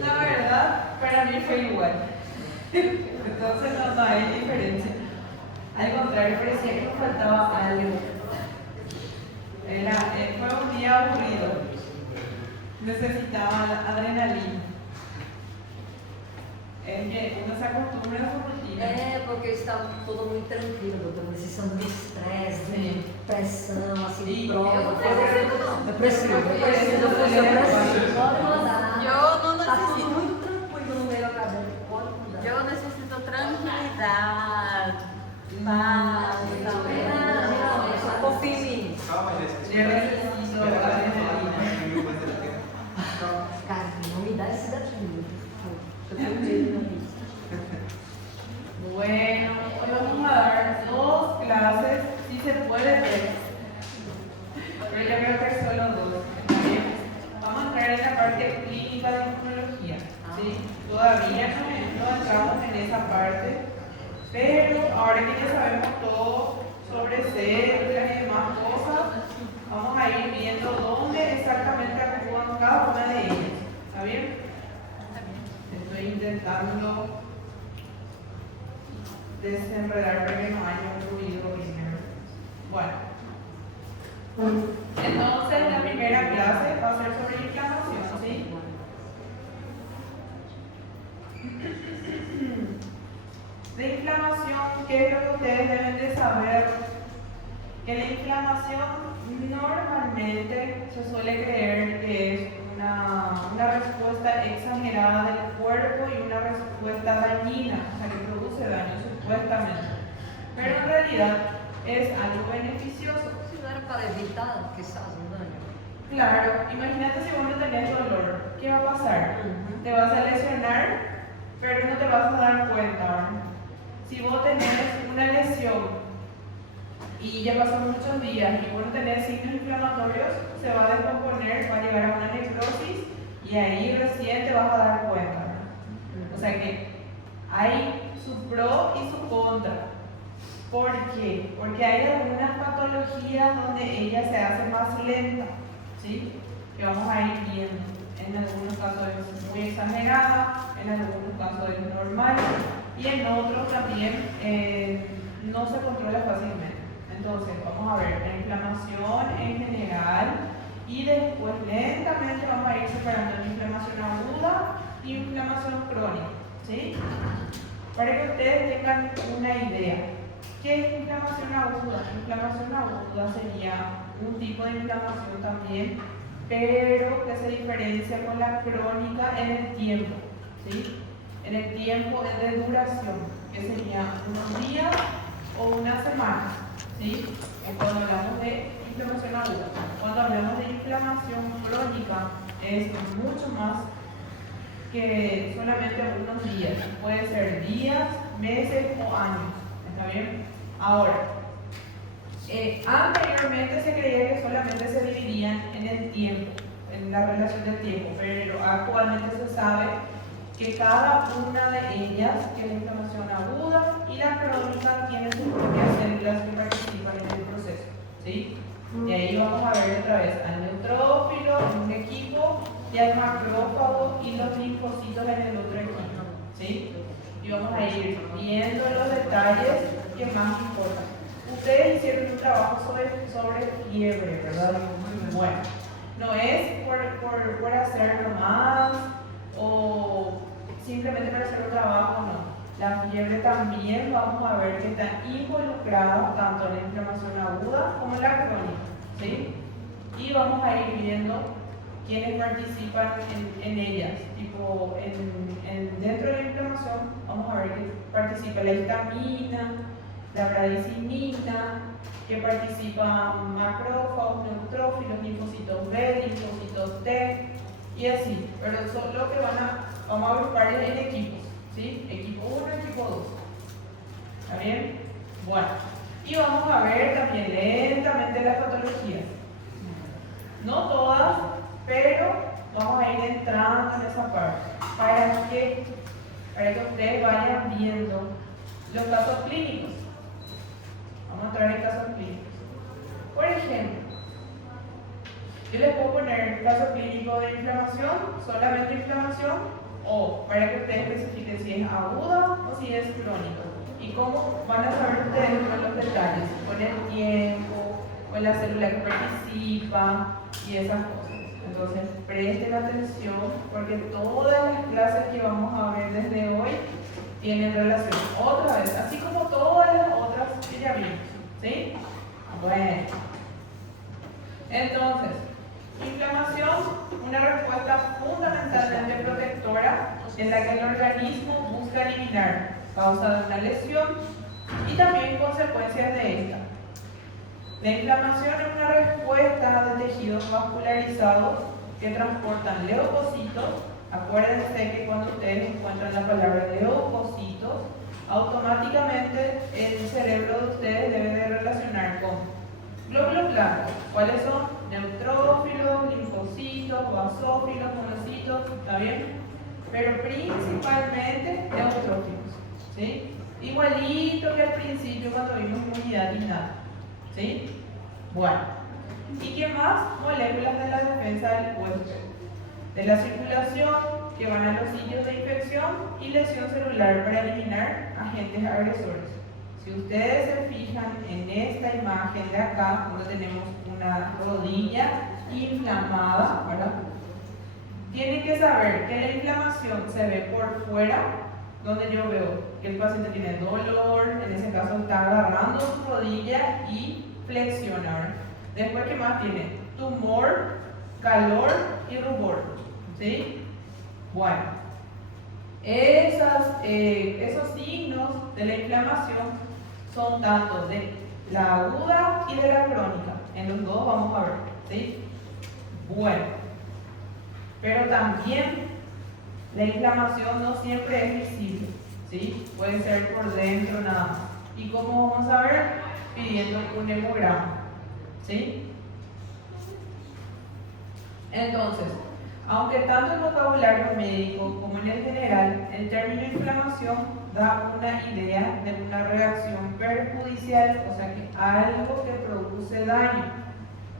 La verdad, para mí fue igual. Entonces no hay diferencia. Al contrario, parecía que me faltaba algo. Fue un día aburrido. Necesitaba adrenalina. Es que uno se acostumbra a su rotina. Porque estava todo muito tranquilo, doutora. Uma sensação de estresse, de pressão, assim, de prova. Eu preciso. Pode mandar. Eu não Está tudo necessito. muito tranquilo no meio acadêmico. Pode mandar. Eu necessito tranquilidade, paz, Confia em mim. Calma, Jéssica. Eu necesito adrenalina. Cara, não me dá esse gatilho. Eu tenho medo disso. Bueno, hoy vamos a dar 2 clases, si se puede 3, pero yo creo que solo 2. Vamos a entrar en la parte clínica de inmunología, ¿sí? Todavía no entramos en esa parte, pero ahora que ya sabemos todo sobre células y demás cosas, vamos a ir viendo dónde exactamente actúan cada una de ellas. ¿Está bien? Estoy intentando desenredar para que no haya un ruido primero. Bueno, entonces la primera clase va a ser sobre inflamación, ¿sí? De inflamación, ¿qué es lo que ustedes deben de saber? Que la inflamación normalmente se suele creer que es una respuesta exagerada del cuerpo y una respuesta dañina, o sea que produce daño supuestamente, pero en realidad es algo beneficioso. Se não era para evitar que seja um dano. Claro, imagínate si vos no tenés dolor, ¿qué va a pasar? Te vas a lesionar, pero no te vas a dar cuenta, ¿verdad? Si vos tenés una lesión y ya pasan muchos días y vos no tenés signos inflamatorios, se va a descomponer, va a llegar a una necrosis y ahí recién te vas a dar cuenta, ¿verdad? O sea que hay su pro y su contra. ¿Por qué? Porque hay algunas patologías donde ella se hace más lenta, ¿sí? Que vamos a ir viendo. En algunos casos es muy exagerada, en algunos casos es normal y en otros también no se controla fácilmente. Entonces, vamos a ver la inflamación en general y después lentamente vamos a ir separando la inflamación aguda y inflamación crónica, ¿sí? Para que ustedes tengan una idea. ¿Qué es inflamación aguda? Inflamación aguda sería un tipo de inflamación también, pero que se diferencia con la crónica en el tiempo, ¿sí? En el tiempo es de duración, que sería unos días o una semana, ¿sí? Cuando hablamos de inflamación aguda. Cuando hablamos de inflamación crónica es mucho más que solamente unos días, puede ser días, meses o años, ¿está bien? Ahora, anteriormente se creía que solamente se dividían en el tiempo, en la relación del tiempo, pero actualmente se sabe que cada una de ellas, que es la inflamación aguda y la crónica, tiene sus propias células que participan en el proceso, ¿sí? Y ahí vamos a ver otra vez al neutrófilo en un equipo y al macrófago y los linfocitos en el otro equipo, ¿sí? Y vamos a ir viendo los detalles que más importan. Ustedes hicieron un trabajo sobre fiebre, ¿verdad? Bueno, no es por hacerlo más o simplemente para hacer un trabajo, no. La fiebre también vamos a ver que está involucrada tanto en la inflamación aguda como en la crónica, ¿sí? Y vamos a ir viendo quiénes participan en ellas, tipo dentro de la inflamación vamos a ver que participa la histamina, la bradicimina, que participan macrófagos, neutrófilos, linfocitos B, linfocitos T y así, pero solo que vamos a agrupar en equipos, ¿sí? Equipo 1, equipo 2. ¿Está bien? Bueno, y vamos a ver también lentamente las patologías. No todas, pero vamos a ir entrando en esa parte para que ustedes vayan viendo los casos clínicos. Vamos a entrar en casos clínicos. Por ejemplo, Yo les puedo poner caso clínico de inflamación, solamente inflamación, o para que ustedes especifiquen si es aguda o si es crónica. Y cómo van a saber ustedes con los detalles, con el tiempo, con la célula que participa y esas cosas. Entonces, presten atención porque todas las clases que vamos a ver desde hoy tienen relación. Otra vez, así como todas las otras que ya vimos. ¿Sí? Bueno. Entonces, inflamación, una respuesta fundamentalmente protectora en la que el organismo busca eliminar causa de una lesión y también consecuencias de esta. La inflamación es una respuesta de tejidos vascularizados que transportan leucocitos. Acuérdense que cuando ustedes encuentran la palabra leucocitos, automáticamente el cerebro de ustedes debe de relacionar con glóbulos blancos. ¿Cuáles son? Neutrófilos, linfocitos, basófilos, monocitos, ¿está bien? Pero principalmente neutrófilos, ¿sí? Igualito que al principio cuando vimos inmunidad innata, ¿sí? Bueno, ¿y qué más? Moléculas de la defensa del huésped, de la circulación que van a los sitios de infección y lesión celular para eliminar agentes agresores. Si ustedes se fijan en esta imagen de acá, donde tenemos una rodilla inflamada, ¿verdad? Tienen que saber que la inflamación se ve por fuera, donde yo veo que el paciente tiene dolor, en ese caso está agarrando su rodilla y flexiona, ¿verdad? Después, ¿qué más tiene? Tumor, calor y rubor, ¿sí? Bueno, esos signos de la inflamación son tanto de la aguda y de la crónica. En los dos vamos a ver, ¿sí? Bueno, pero también la inflamación no siempre es visible, ¿sí? Puede ser por dentro nada más. ¿Y cómo vamos a ver? Pidiendo un hemograma, ¿sí? Entonces, aunque tanto en vocabulario médico como en el general, el término inflamación da una idea de una reacción perjudicial, o sea que algo que produce daño,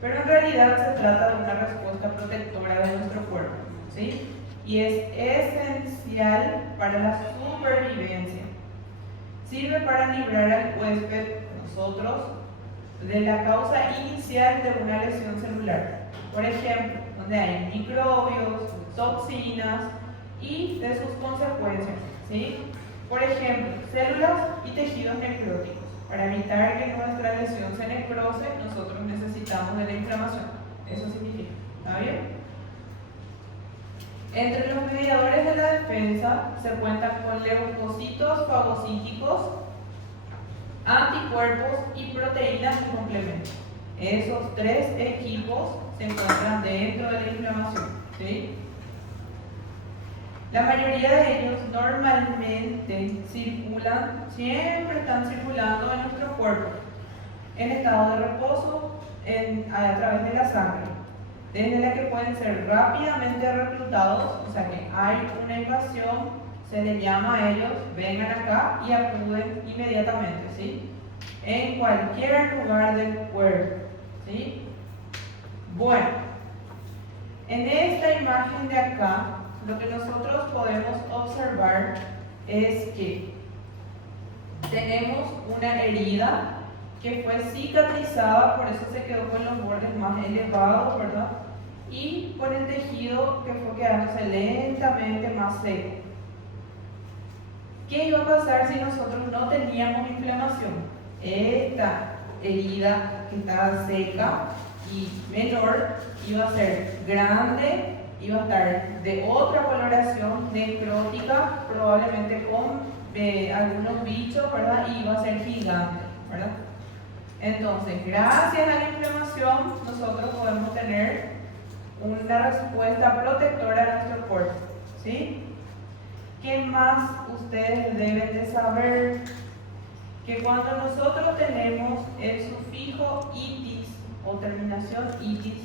pero en realidad se trata de una respuesta protectora de nuestro cuerpo, ¿sí? Y es esencial para la supervivencia. Sirve para librar al huésped, nosotros, de la causa inicial de una lesión celular. Por ejemplo, donde hay microbios, toxinas y de sus consecuencias, ¿sí? Por ejemplo, células y tejidos necróticos. Para evitar que nuestra lesión se necrose, nosotros necesitamos de la inflamación. Eso significa, ¿está bien? Entre los mediadores de la defensa se cuentan con leucocitos fagocíticos, anticuerpos y proteínas de complemento. Esos tres equipos se encuentran dentro de la inflamación, ¿sí? La mayoría de ellos normalmente circulan, siempre están circulando en nuestro cuerpo, en estado de reposo, a través de la sangre, desde la que pueden ser rápidamente reclutados, o sea que hay una invasión, se les llama a ellos, vengan acá y acuden inmediatamente, ¿sí? En cualquier lugar del cuerpo, ¿sí? Bueno, en esta imagen de acá, lo que nosotros podemos observar es que tenemos una herida que fue cicatrizada, por eso se quedó con los bordes más elevados, ¿verdad? Y con el tejido que fue quedándose lentamente más seco. ¿Qué iba a pasar si nosotros no teníamos inflamación? Esta herida que estaba seca y menor iba a ser grande, iba a estar de otra coloración necrótica, probablemente con algunos bichos, ¿verdad? Y iba a ser gigante, ¿verdad? Entonces, gracias a la inflamación, nosotros podemos tener una respuesta protectora a nuestro cuerpo, ¿sí? ¿Qué más ustedes deben de saber? Que cuando nosotros tenemos el sufijo itis o terminación itis,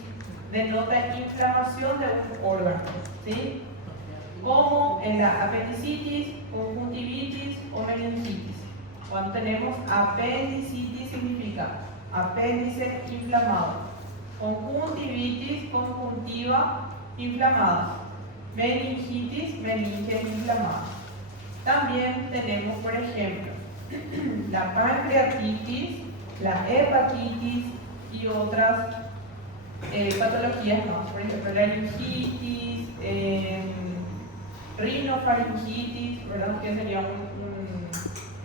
denota inflamación de un órgano, ¿sí? Como en la apendicitis, conjuntivitis o meningitis. Cuando tenemos apendicitis significa apéndice inflamado. conjuntivitis, conjuntiva inflamada, meningitis, meninge inflamada. También tenemos, por ejemplo, la pancreatitis, la hepatitis y otras patologías más, por ejemplo, la laringitis, rinofaringitis, ¿verdad? Que sería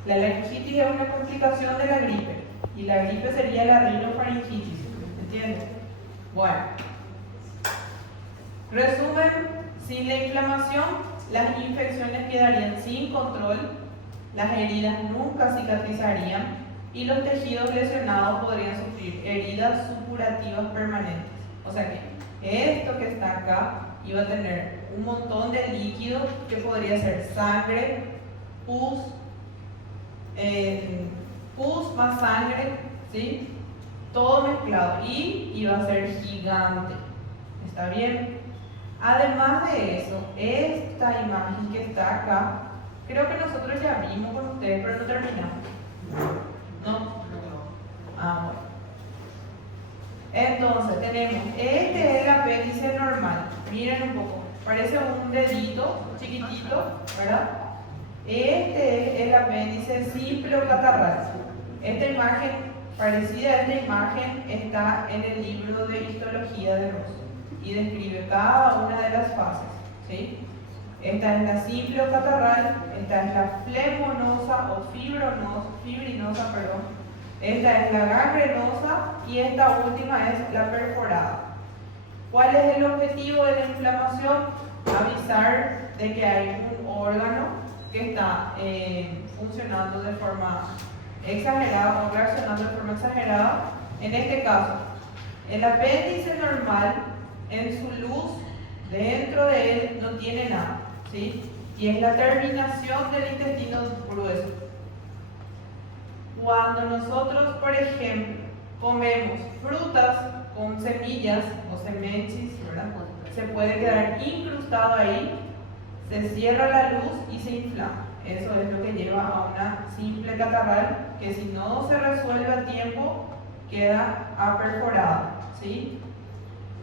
la laringitis es una complicación de la gripe y la gripe sería la rinofaringitis, ¿entiendes? Bueno, resumen, sin la inflamación, las infecciones quedarían sin control, las heridas nunca cicatrizarían y los tejidos lesionados podrían sufrir heridas supurativas permanentes. O sea que esto que está acá iba a tener un montón de líquidos que podría ser sangre, pus más sangre, ¿sí? Todo mezclado y iba a ser gigante. ¿Está bien? Además de eso, esta imagen que está acá, creo que nosotros ya vimos con ustedes, pero no terminamos. ¿No? Ah, bueno. Entonces tenemos, este es el apéndice normal. Miren un poco, parece un dedito chiquitito, ¿verdad? Este es el apéndice simple o catarral. Esta imagen, parecida a esta imagen, está en el libro de histología de Ross y describe cada una de las fases, ¿sí? Esta es la simple o catarral, esta es la flemonosa o fibrinosa, perdón. Esta es la gangrenosa y esta última es la perforada. ¿Cuál es el objetivo de la inflamación? Avisar de que hay un órgano que está funcionando de forma exagerada o reaccionando de forma exagerada. En este caso, el apéndice normal, en su luz, dentro de él no tiene nada, ¿sí? Y es la terminación del intestino grueso. Cuando nosotros, por ejemplo, comemos frutas con semillas o semechis, ¿verdad? Se puede quedar incrustado ahí, se cierra la luz y se inflama. Eso es lo que lleva a una simple catarral que si no se resuelve a tiempo queda perforada, ¿sí?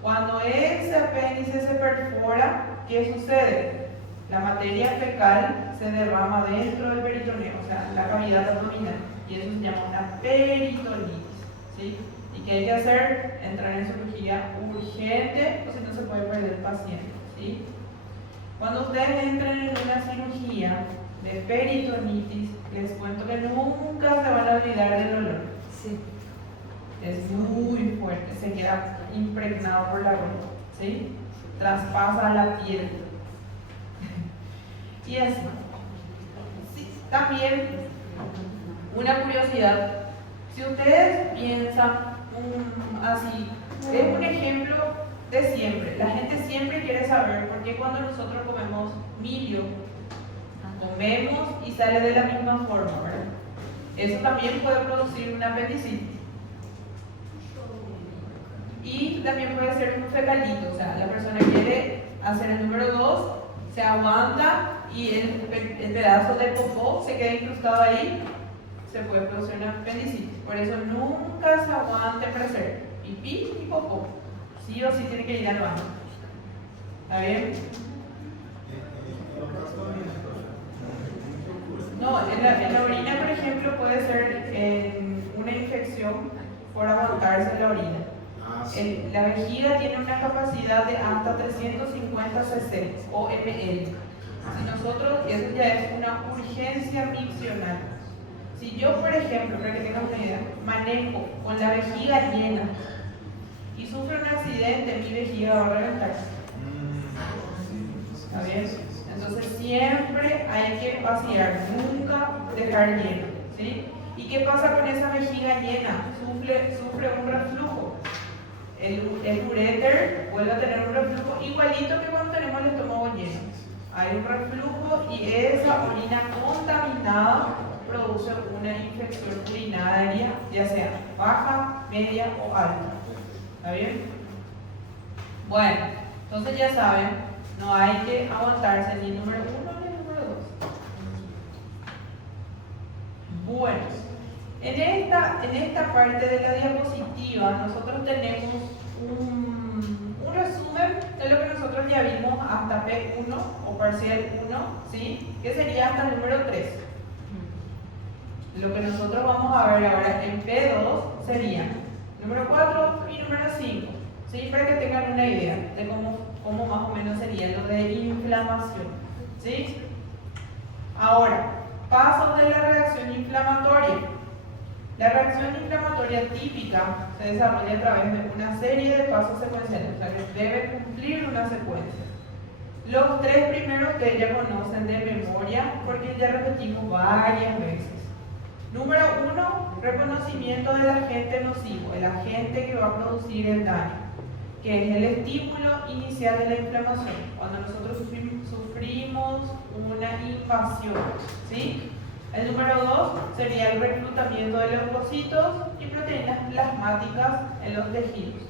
Cuando ese apéndice se perfora, ¿qué sucede? La materia fecal se derrama dentro del peritoneo, o sea, la cavidad abdominal, y eso se llama una peritonitis, ¿sí? ¿Y qué hay que hacer? Entrar en cirugía urgente, o si no se puede perder el paciente, ¿sí? Cuando ustedes entren en una cirugía de peritonitis, les cuento que nunca se van a olvidar del olor. Sí. Es muy fuerte, se queda impregnado por la ropa, ¿sí? Traspasa la piel. Y así. Sí, también, una curiosidad, si ustedes piensan así, es un ejemplo de siempre. La gente siempre quiere saber por qué cuando nosotros comemos milio, comemos y sale de la misma forma, ¿verdad? Eso también puede producir una apendicitis. Y también puede ser un fecalito, o sea, la persona quiere hacer el número 2, se aguanta y el pedazo de popó se queda incrustado ahí, se puede producir una apendicitis. Por eso nunca se aguante para hacer pipí y popó. Sí o sí tiene que ir al baño. ¿Está bien? No, en la orina, por ejemplo, puede ser una infección por aguantarse la orina. La vejiga tiene una capacidad de hasta 350 cc o ml. Si nosotros, eso ya es una urgencia miccional. Si yo, por ejemplo, para que tengan una idea, manejo con la vejiga llena y sufro un accidente, mi vejiga va a reventar. ¿Está bien? Entonces siempre hay que vaciar, nunca dejar lleno, ¿sí? ¿Y qué pasa con esa vejiga llena? Sufre un reflujo. El uréter vuelve a tener un reflujo igualito que cuando tenemos el estómago lleno. Hay un reflujo y esa orina contaminada produce una infección urinaria, ya sea baja, media o alta. ¿Está bien? Bueno, entonces ya saben, no hay que aguantarse ni el número 1 ni el número 2. Bueno, en esta parte de la diapositiva nosotros tenemos un resumen de lo que nosotros ya vimos hasta P1 o parcial 1, ¿sí? Que sería hasta el número 3. Lo que nosotros vamos a ver ahora en P2 sería número 4 y número 5, ¿sí? Para que tengan una idea de cómo más o menos sería lo de inflamación, ¿sí? Ahora, pasos de la reacción inflamatoria. La reacción inflamatoria típica se desarrolla a través de una serie de pasos secuenciales, o sea que debe cumplir una secuencia. Los 3 primeros ustedes ya conocen de memoria porque ya repetimos varias veces. Número 1, reconocimiento del agente nocivo, el agente que va a producir el daño, que es el estímulo inicial de la inflamación, cuando nosotros sufrimos una invasión, ¿sí? El número 2 sería el reclutamiento de leucocitos y proteínas plasmáticas en los tejidos.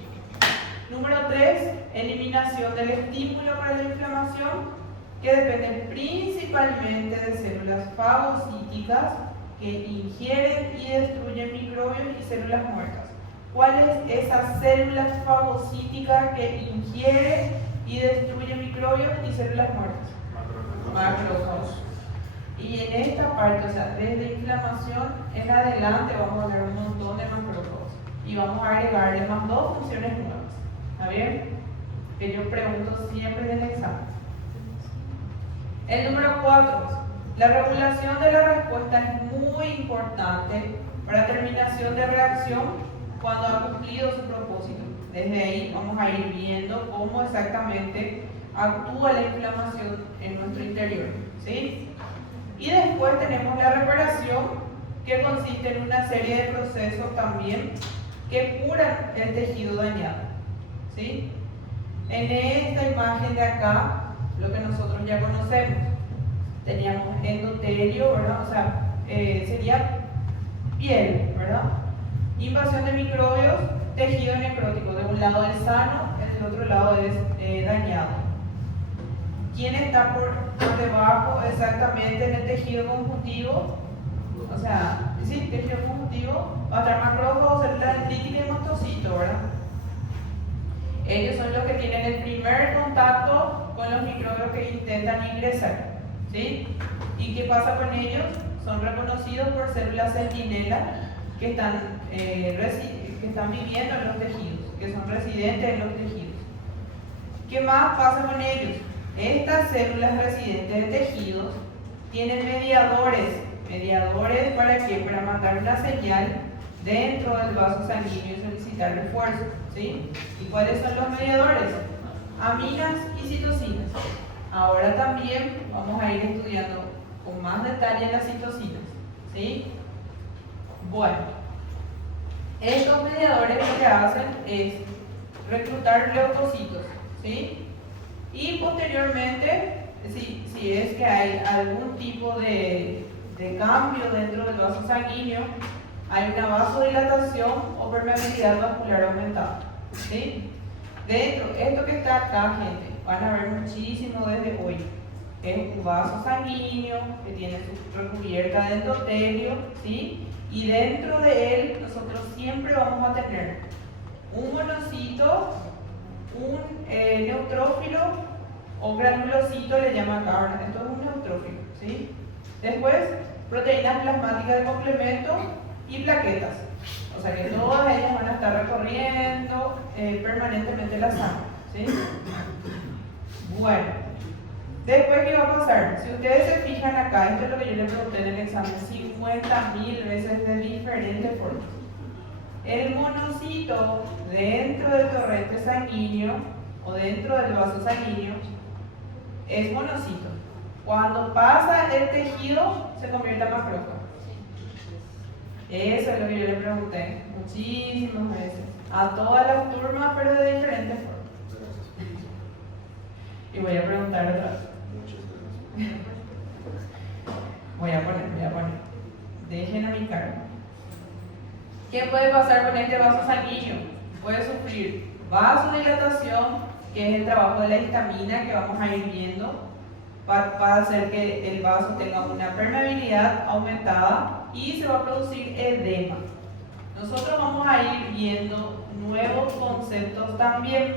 Número 3, eliminación del estímulo para la inflamación, que depende principalmente de células fagocíticas que ingieren y destruyen microbios y células muertas. ¿Cuál es esa célula fagocítica que ingiere y destruye microbios y células muertas? Macrófagos. Y en esta parte, o sea, desde inflamación en adelante vamos a ver un montón de macrófagos y vamos a agregarle más 2 funciones nuevas. ¿Está bien? Que yo pregunto siempre en el examen. El número 4, la regulación de la respuesta es muy importante para terminación de reacción cuando ha cumplido su propósito. Desde ahí vamos a ir viendo cómo exactamente actúa la inflamación en nuestro interior, ¿sí? Y después tenemos la reparación, que consiste en una serie de procesos también que curan el tejido dañado, ¿sí? En esta imagen de acá, lo que nosotros ya conocemos, teníamos endotelio, ¿verdad? O sea, sería piel, ¿verdad? Invasión de microbios, tejido necrótico. De un lado es sano, del otro lado es dañado. ¿Quién está por debajo exactamente en el tejido conjuntivo? O sea, sí, tejido conjuntivo va a estar macrófago, célula dendrítica y mastocito, ¿verdad? Ellos son los que tienen el primer contacto con los microbios que intentan ingresar, ¿sí? ¿Y qué pasa con ellos? Son reconocidos por células centinela que están viviendo en los tejidos, que son residentes en los tejidos. ¿Qué más pasa con ellos? Estas células residentes de tejidos tienen mediadores. ¿Mediadores para qué? Para mandar una señal dentro del vaso sanguíneo y solicitar refuerzo, ¿sí? ¿Y cuáles son los mediadores? Aminas y citocinas. Ahora también vamos a ir estudiando con más detalle las citocinas, ¿sí? Bueno, estos mediadores lo que hacen es reclutar leucocitos, ¿sí? Y posteriormente, si es que hay algún tipo de cambio dentro del vaso sanguíneo, hay una vasodilatación o permeabilidad vascular aumentada, ¿sí? Dentro, esto que está acá, gente, van a ver muchísimo desde hoy. Es un vaso sanguíneo que tiene su recubierta de endotelio, ¿sí? Y dentro de él nosotros siempre vamos a tener un monocito, un neutrófilo o granulocito le llaman acá, ¿verdad? Esto es un neutrófilo, ¿sí? Después, proteínas plasmáticas de complemento y plaquetas. O sea que todas ellas van a estar recorriendo permanentemente la sangre, ¿sí? Bueno, después, ¿qué va a pasar? Si ustedes se fijan acá, esto es lo que yo les pregunté en el examen 50.000 veces de diferentes formas. El monocito dentro del torrente sanguíneo o dentro del vaso sanguíneo es monocito. Cuando pasa el tejido se convierte en macrófago. Eso es lo que yo le pregunté muchísimas veces a todas las turmas, pero de diferentes formas. Y voy a preguntar otra vez. Voy a poner. Dejen a mi cargo. ¿Qué puede pasar con este vaso sanguíneo? Puede sufrir vasodilatación, que es el trabajo de la histamina que vamos a ir viendo, para hacer que el vaso tenga una permeabilidad aumentada y se va a producir edema. Nosotros vamos a ir viendo nuevos conceptos también: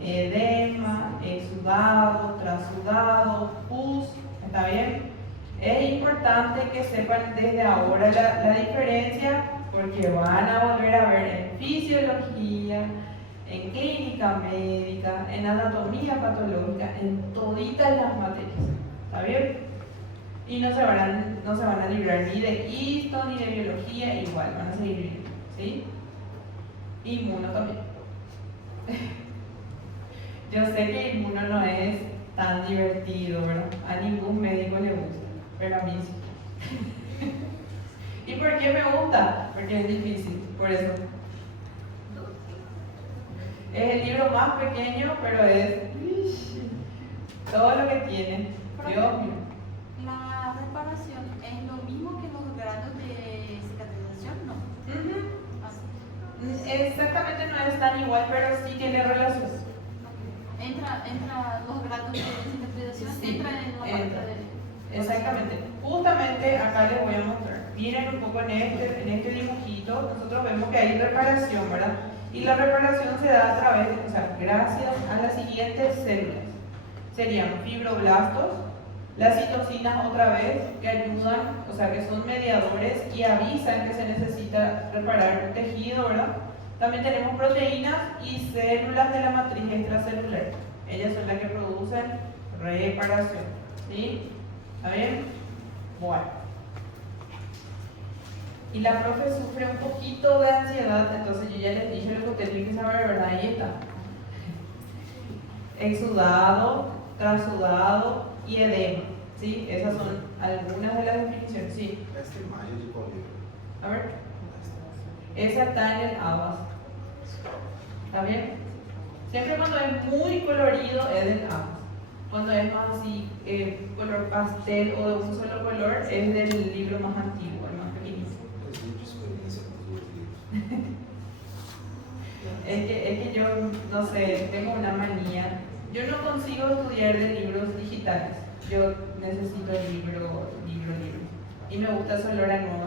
edema, exudado, trasudado, pus. ¿Está bien? Es importante que sepan desde ahora la diferencia, porque van a volver a ver en fisiología, en clínica médica, en anatomía patológica, en toditas las materias. ¿Está bien? Y no se van a librar ni de histo ni de biología, igual van a seguir viendo, ¿sí? Inmuno también. Yo sé que inmuno no es tan divertido, ¿verdad? A ningún médico le gusta, pero a mí sí. ¿Y por qué me gusta? Porque es difícil, por eso. Es el libro más pequeño, pero es todo lo que tiene. Dios mío. La reparación es lo mismo que los grados de cicatrización, ¿no? Exactamente no es tan igual, pero sí tiene relación. Entra los grados de cicatrización, Sí, entra en la entra. parte de... Exactamente. Justamente acá les voy a mostrar. Miren un poco en este dibujito, nosotros vemos que hay reparación, ¿verdad? Y la reparación se da a través de, gracias a las siguientes células. Serían fibroblastos, las citocinas otra vez, que ayudan, que son mediadores y avisan que se necesita reparar un tejido, ¿verdad? También tenemos proteínas y células de la matriz extracelular. Ellas son las que producen reparación, ¿sí? ¿Está bien? Bueno. Y la profe sufre un poquito de ansiedad, entonces yo ya les dije lo que usted tiene que saber, ¿verdad? Ahí está. Exudado, trasudado y edema, ¿sí? Esas son algunas de las definiciones, ¿sí? Esta imagem de qual livro? A ver. Esa está en el ABAS. ¿Está bien? Siempre cuando es muy colorido es del ABAS. Cuando es más así, color pastel o de un solo color, es del libro más antiguo, el más pequeñito. Os livros de experiência com os dois livros. Es que yo, no sé, tengo una manía. Yo no consigo estudiar de libros digitales. Yo necesito libro. Y me gusta ese olor a nuevo.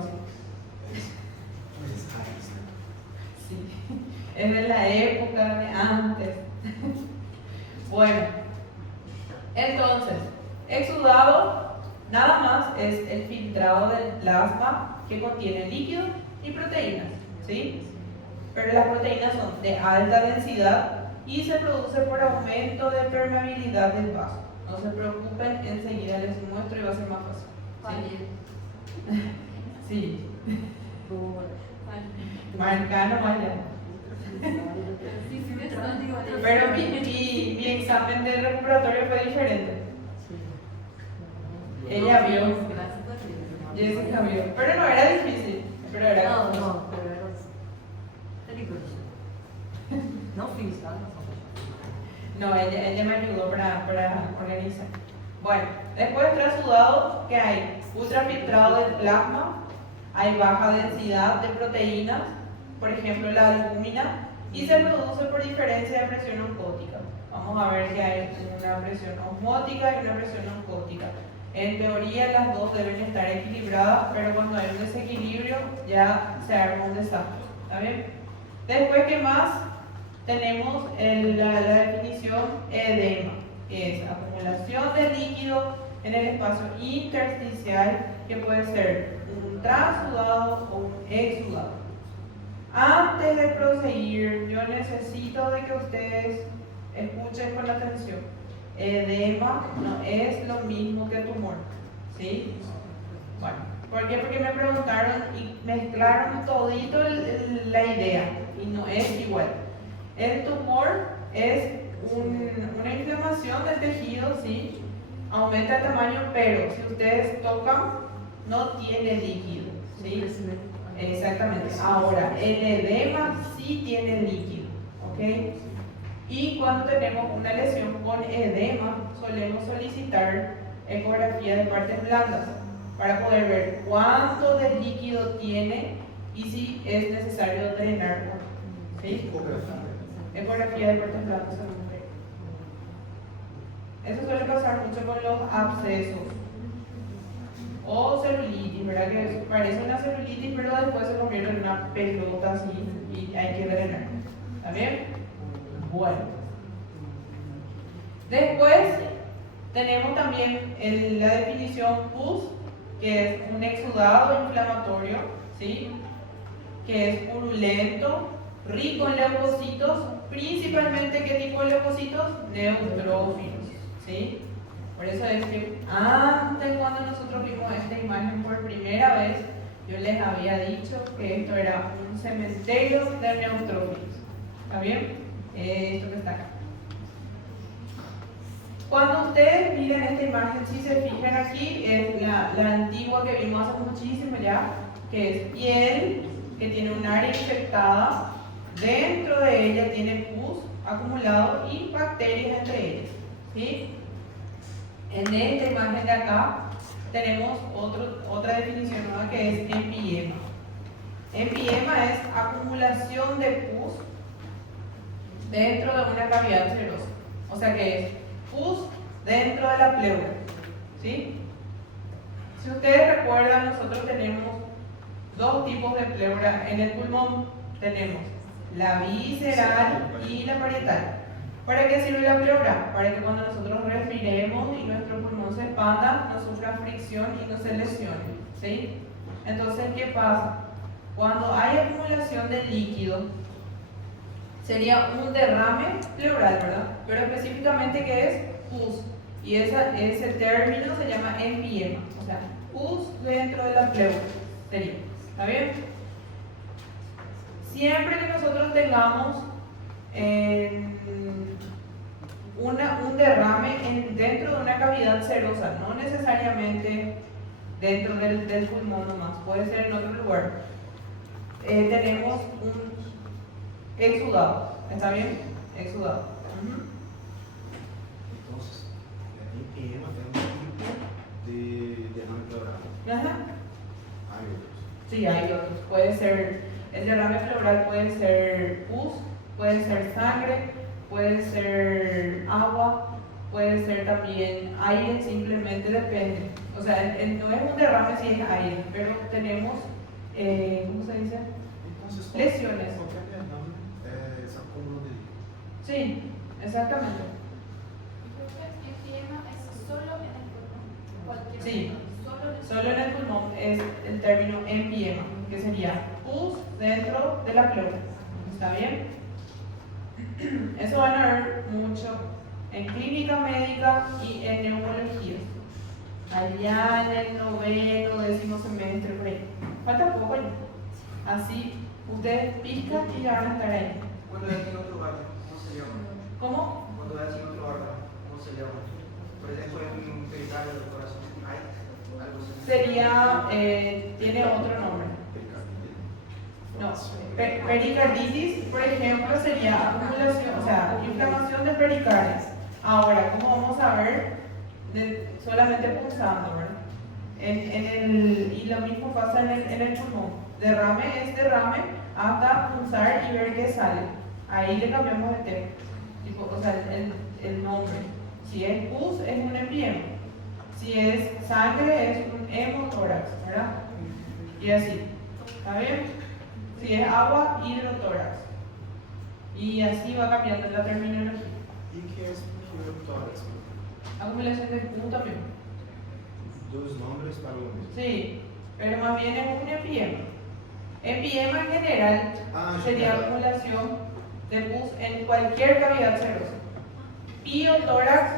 Mas raiz, né? Sí. Es de la época de antes. Bueno, entonces, exudado nada más es el filtrado del plasma que contiene líquido y proteínas, ¿sí? Pero las proteínas son de alta densidad y se produce por aumento de permeabilidad del vaso. No se preocupen, enseguida les muestro y va a ser más fácil. ¿Sí? Sí. Marcano Maya. Pero mi examen de recuperatorio fue diferente. Ella vio, Jessica vio, pero no era difícil, pero era Não, pero era perigoso. Não fiz, tá? No, ella me ayudó para organizar. Bueno, después de trasudado, ¿qué hay? Ultrafiltrado del plasma, hay baja densidad de proteínas, por ejemplo la albúmina, y se produce por diferencia de presión osmótica. Vamos a ver que hay una presión osmótica y una presión osmótica. En teoría las dos deben estar equilibradas, pero cuando hay un desequilibrio ya se arma un desastre. ¿Está bien? Después, ¿qué más? Tenemos la definición edema, que es acumulación de líquido en el espacio intersticial, que puede ser un transudado o un exudado. Antes de proseguir, yo necesito de que ustedes escuchen con atención. Edema no es lo mismo que tumor, ¿sí? Bueno, ¿por qué? Porque me preguntaron y mezclaron todito la idea y no es igual. El tumor es una inflamación del tejido, ¿sí? Aumenta el tamaño, pero si ustedes tocan, no tiene líquido, ¿sí? Exactamente. Ahora, el edema sí tiene líquido, ¿ok? Y cuando tenemos una lesión con edema, solemos solicitar ecografía de partes blandas para poder ver cuánto de líquido tiene y si es necesario drenar, ¿sí? Ecografía de partes blandas. Eso suele pasar mucho con los abscesos o celulitis, ¿verdad? Que parece una celulitis, pero después se convierte en una pelota así y hay que drenar. ¿Está bien? Bueno. Después tenemos también la definición pus, que es un exudado inflamatorio, ¿sí? Que es purulento, rico en leucocitos, principalmente ¿qué tipo de leucocitos? Neutrófilos, ¿sí? Por eso es que antes, cuando nosotros vimos esta imagen por primera vez, yo les había dicho que esto era un cementerio de neutrófilos. ¿Está bien? Esto que está acá. Cuando ustedes miren esta imagen, si se fijan aquí, es la antigua que vimos hace muchísimo ya, que es piel, que tiene un área infectada, dentro de ella tiene pus acumulado y bacterias entre ellas, ¿sí? En esta imagen de acá tenemos otra definición nueva que es empiema. Empiema es acumulación de pus dentro de una cavidad serosa, o sea que es pus dentro de la pleura, ¿sí? Si ustedes recuerdan, nosotros tenemos dos tipos de pleura en el pulmón. Tenemos la visceral y la parietal. ¿Para qué sirve la pleura? Para que cuando nosotros respiremos y nuestro pulmón se expanda, no sufra fricción y no se lesione, ¿sí? Entonces, ¿qué pasa? Cuando hay acumulación de líquido, sería un derrame pleural, ¿verdad? Pero específicamente, ¿qué es? Pus. Y ese término se llama empiema, o sea, pus dentro de la pleura sería. ¿Está bien? Siempre que nosotros tengamos un derrame dentro de una cavidad serosa, no necesariamente dentro del pulmón nomás, puede ser en otro lugar, tenemos un exudado. ¿Está bien? Exudado. Entonces, empiema es un tipo de derrame pleural. Ajá. Hay otros. Sí, hay otros. Puede ser, el derrame pleural puede ser pus, puede ser sangre, puede ser agua, puede ser también aire, simplemente depende. O sea, no es un derrame si es aire, pero tenemos, ¿cómo se dice? Entonces, Lesiones. Qualquer derrame es acúmulo de líquido. Sí, exactamente. Empiema es solo en el pulmón. Cualquier Sí. solo Solo en el pulmón es el término empiema, que sería pus dentro de la pleura. ¿Está bien? Eso van a ver mucho en clínica médica y en neumología. Allá en el noveno, décimo semestre, por ahí. Falta poco ya. Así, ustedes piscan y ya van a estar ahí. Cuando es en otro órgano, ¿cómo se llama? ¿Cómo? Cuando es en otro órgano, ¿cómo se llama? Por ejemplo, en un peritario del corazón, ¿hay algo así? Sería, tiene otro nombre. No, pericarditis, por ejemplo, sería acumulación, o sea, inflamación de pericardios. Ahora, como vamos a ver, solamente pulsando, ¿verdad? Y lo mismo pasa en el pulmón. Derrame es derrame hasta pulsar y ver qué sale. Ahí le cambiamos el tema, o sea, el nombre. Si es pus, es un empiema. Si es sangre, es un hemotórax, ¿verdad? Y así. ¿Está bien? Si es agua, hidrotórax. Y así va cambiando la terminología. ¿Y qué es hidrotórax? Acumulación de pus también. Dos nombres para lo mismo. Sí, pero más bien es un empiema. Empiema en general sería acumulación de pus en cualquier cavidad serosa. Piotórax,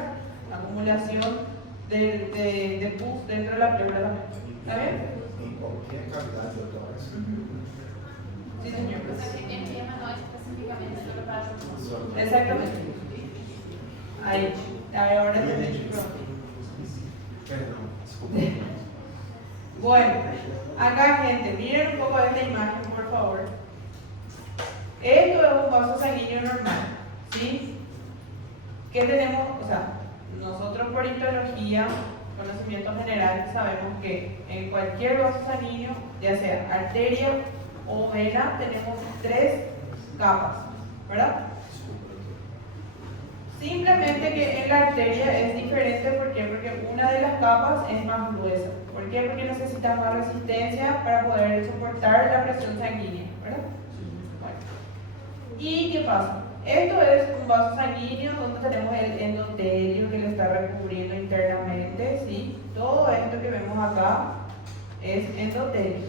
acumulación de pus dentro de la pleura también. ¿Está bien? En cualquier cavidad del tórax. Sí, señor. O sea, que empiema no es específicamente solo para el pulmón. Exactamente. Ahí. Ahora Entendi. pronto. Perdão, desculpa. Bueno, acá gente, miren un poco de esta imagen, por favor. Esto es un vaso sanguíneo normal, ¿sí? ¿Qué tenemos? O sea, nosotros por histología, conocimiento general, sabemos que en cualquier vaso sanguíneo, ya sea arteria o vena, tenemos 3 capas, ¿verdad? Desculpa, doutor. Simplemente que en la arteria es diferente, ¿por qué? Porque una de las capas es más gruesa. ¿Por qué? Porque necesita más resistencia para poder soportar la presión sanguínea, ¿verdad? Bueno. ¿Y qué pasa? Esto es un vaso sanguíneo donde tenemos el endotelio que lo está recubriendo internamente, ¿sí? Todo esto que vemos acá es endotelio.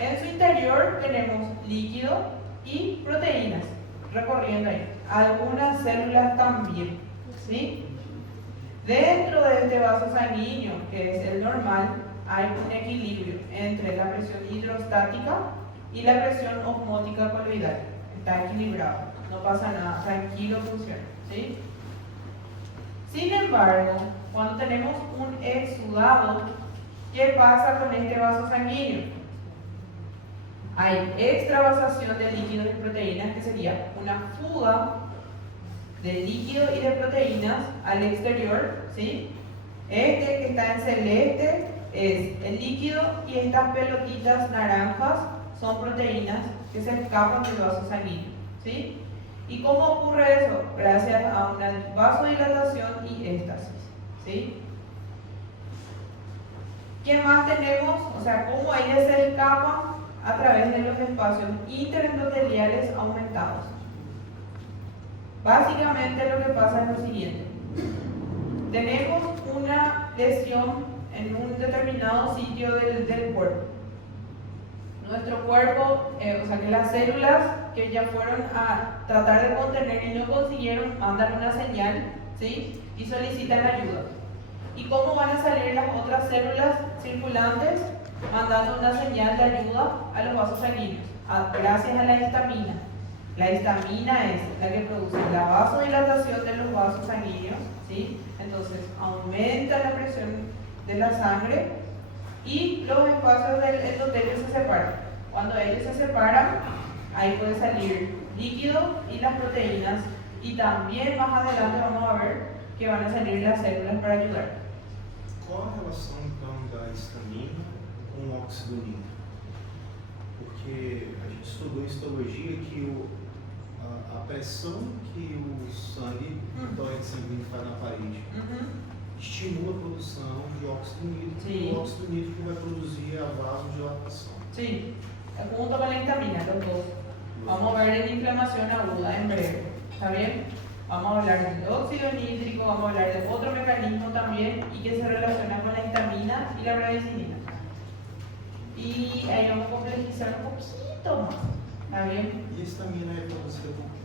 En su interior tenemos líquido y proteínas recorriendo ahí. Algunas células también, ¿sí? Dentro de este vaso sanguíneo, que es el normal, hay un equilibrio entre la presión hidrostática y la presión osmótica coloidal. Está equilibrado, no pasa nada, tranquilo, funciona, ¿sí? Sin embargo, cuando tenemos un exudado, ¿qué pasa con este vaso sanguíneo? Hay extravasación de líquidos y proteínas, que sería una fuga de líquido y de proteínas al exterior, ¿sí? Este que está en celeste es el líquido y estas pelotitas naranjas son proteínas que se escapan del vaso sanguíneo, ¿sí? ¿Y cómo ocurre eso? Gracias a una vasodilatación y éstasis, ¿sí? ¿Qué más tenemos? O sea, cómo ellas se escapan a través de los espacios interendoteliales aumentados. Básicamente lo que pasa es lo siguiente. Tenemos una lesión en un determinado sitio del cuerpo. Nuestro cuerpo, o sea que las células que ya fueron a tratar de contener y no consiguieron, mandan una señal, ¿sí? Y solicitan ayuda. ¿Y cómo van a salir las otras células circulantes? Mandando una señal de ayuda a los vasos sanguíneos, gracias a la histamina. La histamina es la que produce la vasodilatación de los vasos sanguíneos, ¿sí? Entonces aumenta la presión de la sangre y los espacios del endotelio se separan. Cuando ellos se separan, ahí puede salir líquido y las proteínas, y también más adelante vamos a ver que van a salir las células para ayudar. Qual a relação então da histamina com o óxido nítrico? Porque a gente estudou em histologia que a pressão que o sangue, o torrente sanguíneo faz na parede, estimula a produção de óxido nítrico. Sim. O óxido nítrico vai produzir a vasodilatação. Sí, junto con la histamina, los dos. Vamos a ver en inflamación aguda en breve, ¿está bien? Vamos a hablar del óxido nítrico, vamos a hablar de otro mecanismo también y que se relaciona con la histamina y la bradicinina. Y ahí vamos a complejizar un poquito más, ¿está bien? E a histamina é produzida por quê?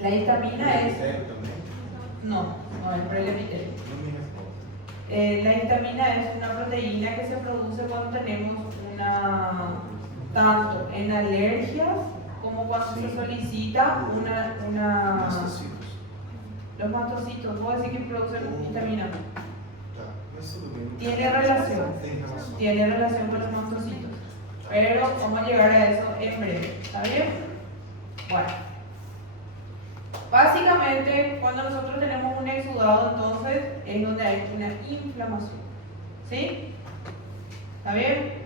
La histamina es... Epitélio também? No, no es por el epitelio. Não me recordo. La histamina es una proteína que se produce cuando tenemos tanto en alergias como cuando se solicita Mastocitos. los mastocitos. ¿Puedo decir que producen histamina? Tá, mas tudo bem. Tiene relación. Tem relação. Tiene relación con los mastocitos. Pero vamos a llegar a eso en breve. ¿Está bien? Bueno. Básicamente, cuando nosotros tenemos un exudado, entonces es donde hay una inflamación. ¿Sí? ¿Está bien?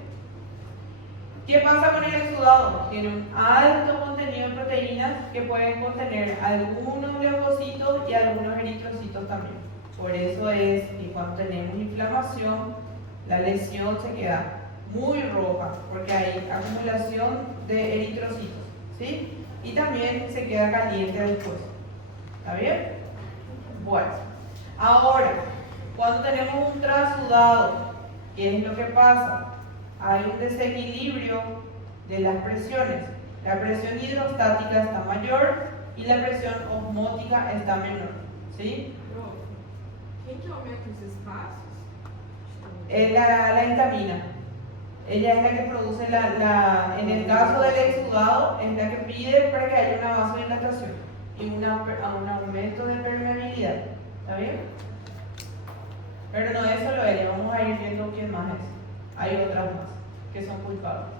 ¿Qué pasa con el exudado? Tiene un alto contenido de proteínas que pueden contener algunos leucocitos y algunos eritrocitos también. Por eso es que cuando tenemos inflamación, la lesión se queda muy roja, porque hay acumulación de eritrocitos, ¿sí? Y también se queda caliente después. ¿Está bien? Bueno, ahora, cuando tenemos un trasudado, ¿qué es lo que pasa? Hay un desequilibrio de las presiones. La presión hidrostática está mayor y la presión osmótica está menor, ¿sí? Quem que aumenta os espaços? Es la histamina. Ella es la que produce en el caso del exudado, es la que pide para que haya una vasodilatación y un aumento de permeabilidad. ¿Está bien? Pero no es solo ella, vamos a ir viendo quién más es. Hay otras más que son culpables.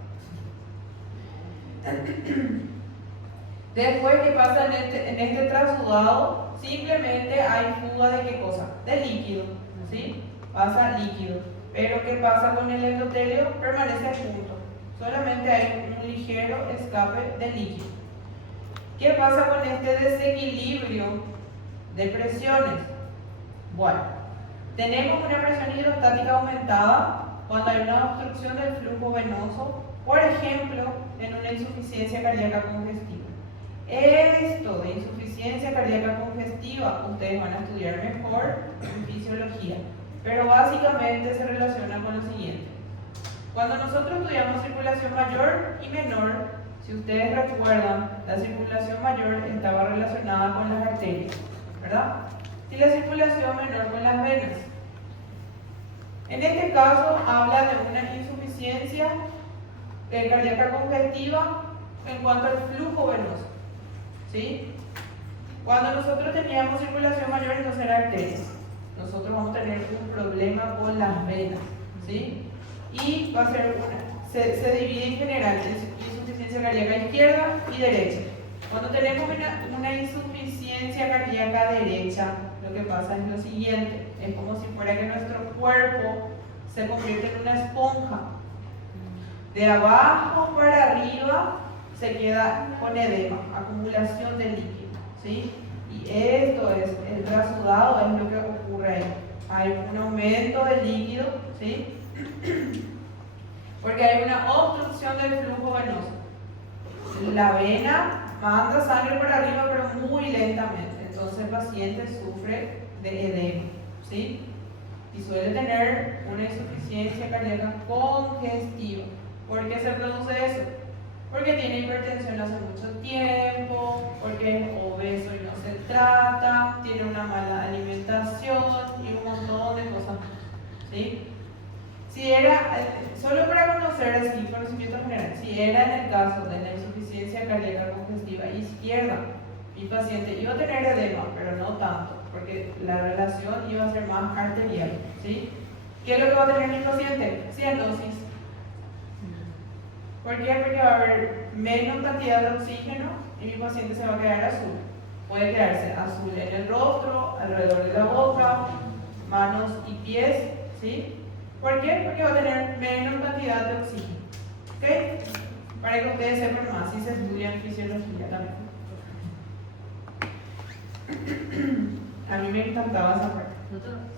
Después, ¿qué pasa en este trasudado? Simplemente hay fuga de qué cosa? De líquido, ¿sí? Pasa líquido. Pero ¿qué pasa con el endotelio? Permanece junto. Solamente hay un ligero escape de líquido. ¿Qué pasa con este desequilibrio de presiones? Bueno, tenemos una presión hidrostática aumentada cuando hay una obstrucción del flujo venoso, por ejemplo, en una insuficiencia cardíaca congestiva. Esto de insuficiencia cardíaca congestiva, ustedes van a estudiar mejor en fisiología, pero básicamente se relaciona con lo siguiente. Cuando nosotros estudiamos circulación mayor y menor, si ustedes recuerdan, la circulación mayor estaba relacionada con las arterias, ¿verdad? Y la circulación menor con las venas. En este caso habla de una insuficiencia cardíaca congestiva en cuanto al flujo venoso, ¿sí? Cuando nosotros teníamos circulación mayor, entonces era arterias. Nosotros vamos a tener un problema con las venas, ¿sí? Y va a ser se divide en general en insuficiencia cardíaca izquierda y derecha. Cuando tenemos una insuficiencia cardíaca derecha, lo que pasa es lo siguiente, es como si fuera que nuestro cuerpo se convierte en una esponja. De abajo para arriba se queda con edema, acumulación de líquido, ¿sí? Y esto es, el trasudado es lo que ocurre ahí. Hay un aumento del líquido, ¿sí? Porque hay una obstrucción del flujo venoso. La vena manda sangre para arriba, pero muy lentamente. Entonces el paciente sufre de edema, ¿sí? Y suele tener una insuficiencia cardíaca congestiva. ¿Por qué se produce eso? Porque tiene hipertensión hace mucho tiempo, porque es obeso y no se trata, tiene una mala alimentación y un montón de cosas, ¿sí? Si era, solo para conocer así, conocimiento general, si era en el caso de la insuficiencia cardíaca congestiva izquierda, mi paciente iba a tener edema, pero no tanto, porque la relación iba a ser más arterial, ¿sí? ¿Qué es lo que va a tener mi paciente? Cianosis. ¿Por qué? Porque va a haber menos cantidad de oxígeno y mi paciente se va a quedar azul. Puede quedarse azul en el rostro, alrededor de la boca, manos y pies, ¿sí? ¿Por qué? Porque va a tener menos cantidad de oxígeno. ¿Ok? Para que ustedes sepan más si se estudia en fisiología también. A mí me encantaba esa parte.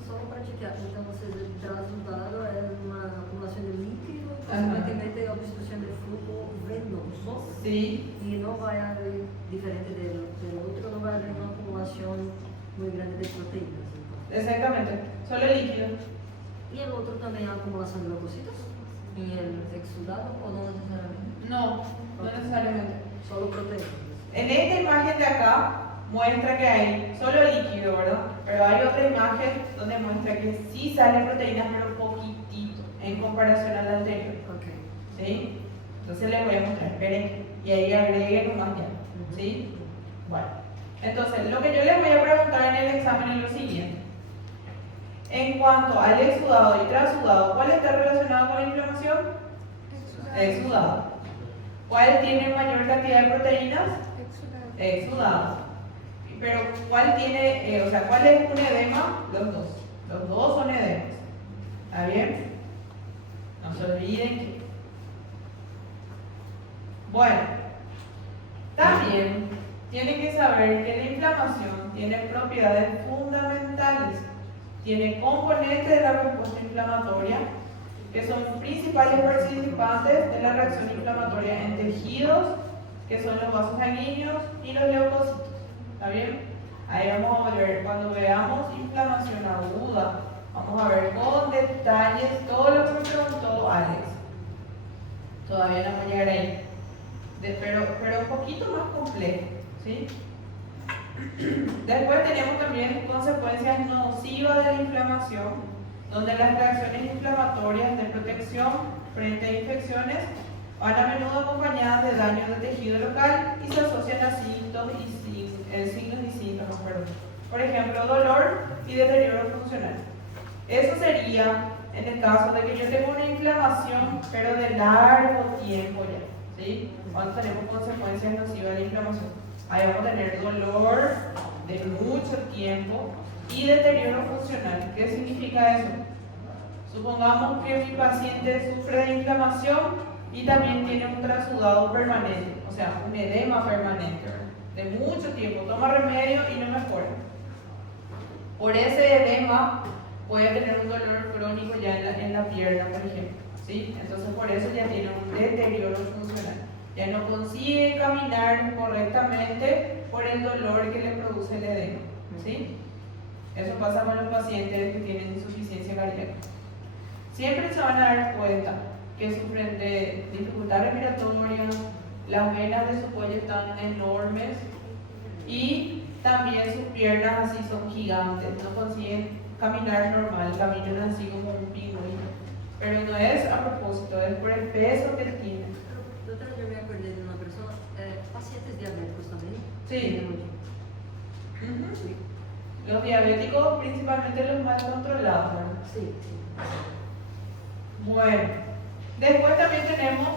Só para chequear, então vocês trasudado é uma acumulação de líquido, consequentemente obstrução de flujo venoso. Sí. Y no vai haver, diferente del otro, no va a haber una acumulación muy grande de proteínas. Entonces. Exactamente. Solo líquido. ¿Y el otro también acumulación de leucocitos? ¿Y el exudado o no necesariamente? No, no necesariamente. Solo proteínas. En esta imagen de acá muestra que hay solo líquido, ¿verdad? Pero hay otra imagen donde muestra que sí salen proteínas, pero poquitito en comparación a la anterior. Okay. ¿Sí? Entonces les voy a mostrar, esperen, y ahí agreguen nomás ya. ¿Sí? Bueno, entonces lo que yo les voy a preguntar en el examen es lo siguiente. En cuanto al exudado y trasudado, ¿cuál está relacionado con la inflamación? Exudado. ¿Cuál tiene mayor cantidad de proteínas? Exudado. Pero ¿cuál tiene, cuál es un edema? Los dos. Los dos son edemas. ¿Está bien? No se olviden que... Bueno, también tienen que saber que la inflamación tiene propiedades fundamentales. Tiene componentes de la respuesta inflamatoria que son principales participantes de la reacción inflamatoria en tejidos, que son los vasos sanguíneos y los leucocitos. ¿Está bien? Ahí vamos a ver, cuando veamos inflamación aguda, vamos a ver con detalles todo lo que me preguntó Alex. Todavía no vamos a llegar ahí. Pero un poquito más complejo, ¿sí? Después tenemos también consecuencias nocivas de la inflamación, donde las reacciones inflamatorias de protección frente a infecciones van a menudo acompañadas de daño de tejido local y se asocian a signos y síntomas. Por ejemplo, dolor y deterioro funcional. Eso sería en el caso de que yo tenga una inflamación, pero de largo tiempo ya, ¿sí? Cuando tenemos consecuencias nocivas de la inflamación. Ahí vamos a tener dolor de mucho tiempo y deterioro funcional. ¿Qué significa eso? Supongamos que mi paciente sufre de inflamación y también tiene un trasudado permanente, o sea, un edema permanente, ¿verdad? De mucho tiempo, toma remedio y no mejora. Por ese edema puede tener un dolor crónico ya en la pierna, por ejemplo, ¿sí? Entonces por eso ya tiene un deterioro funcional. Ya no consigue caminar correctamente por el dolor que le produce el edema, ¿sí? Eso pasa con los pacientes que tienen insuficiencia cardíaca. Siempre se van a dar cuenta que sufren de dificultad respiratoria, las venas de su cuello están enormes y también sus piernas así son gigantes, no consiguen caminar normal, caminan así como un pingüino. Pero no es a propósito, es por el peso que tiene. Doutora, eu me acordei de uma pessoa, pacientes diabéticos também? Sí. Los diabéticos, principalmente los mal controlados, ¿verdad? Sí. Bueno, después también tenemos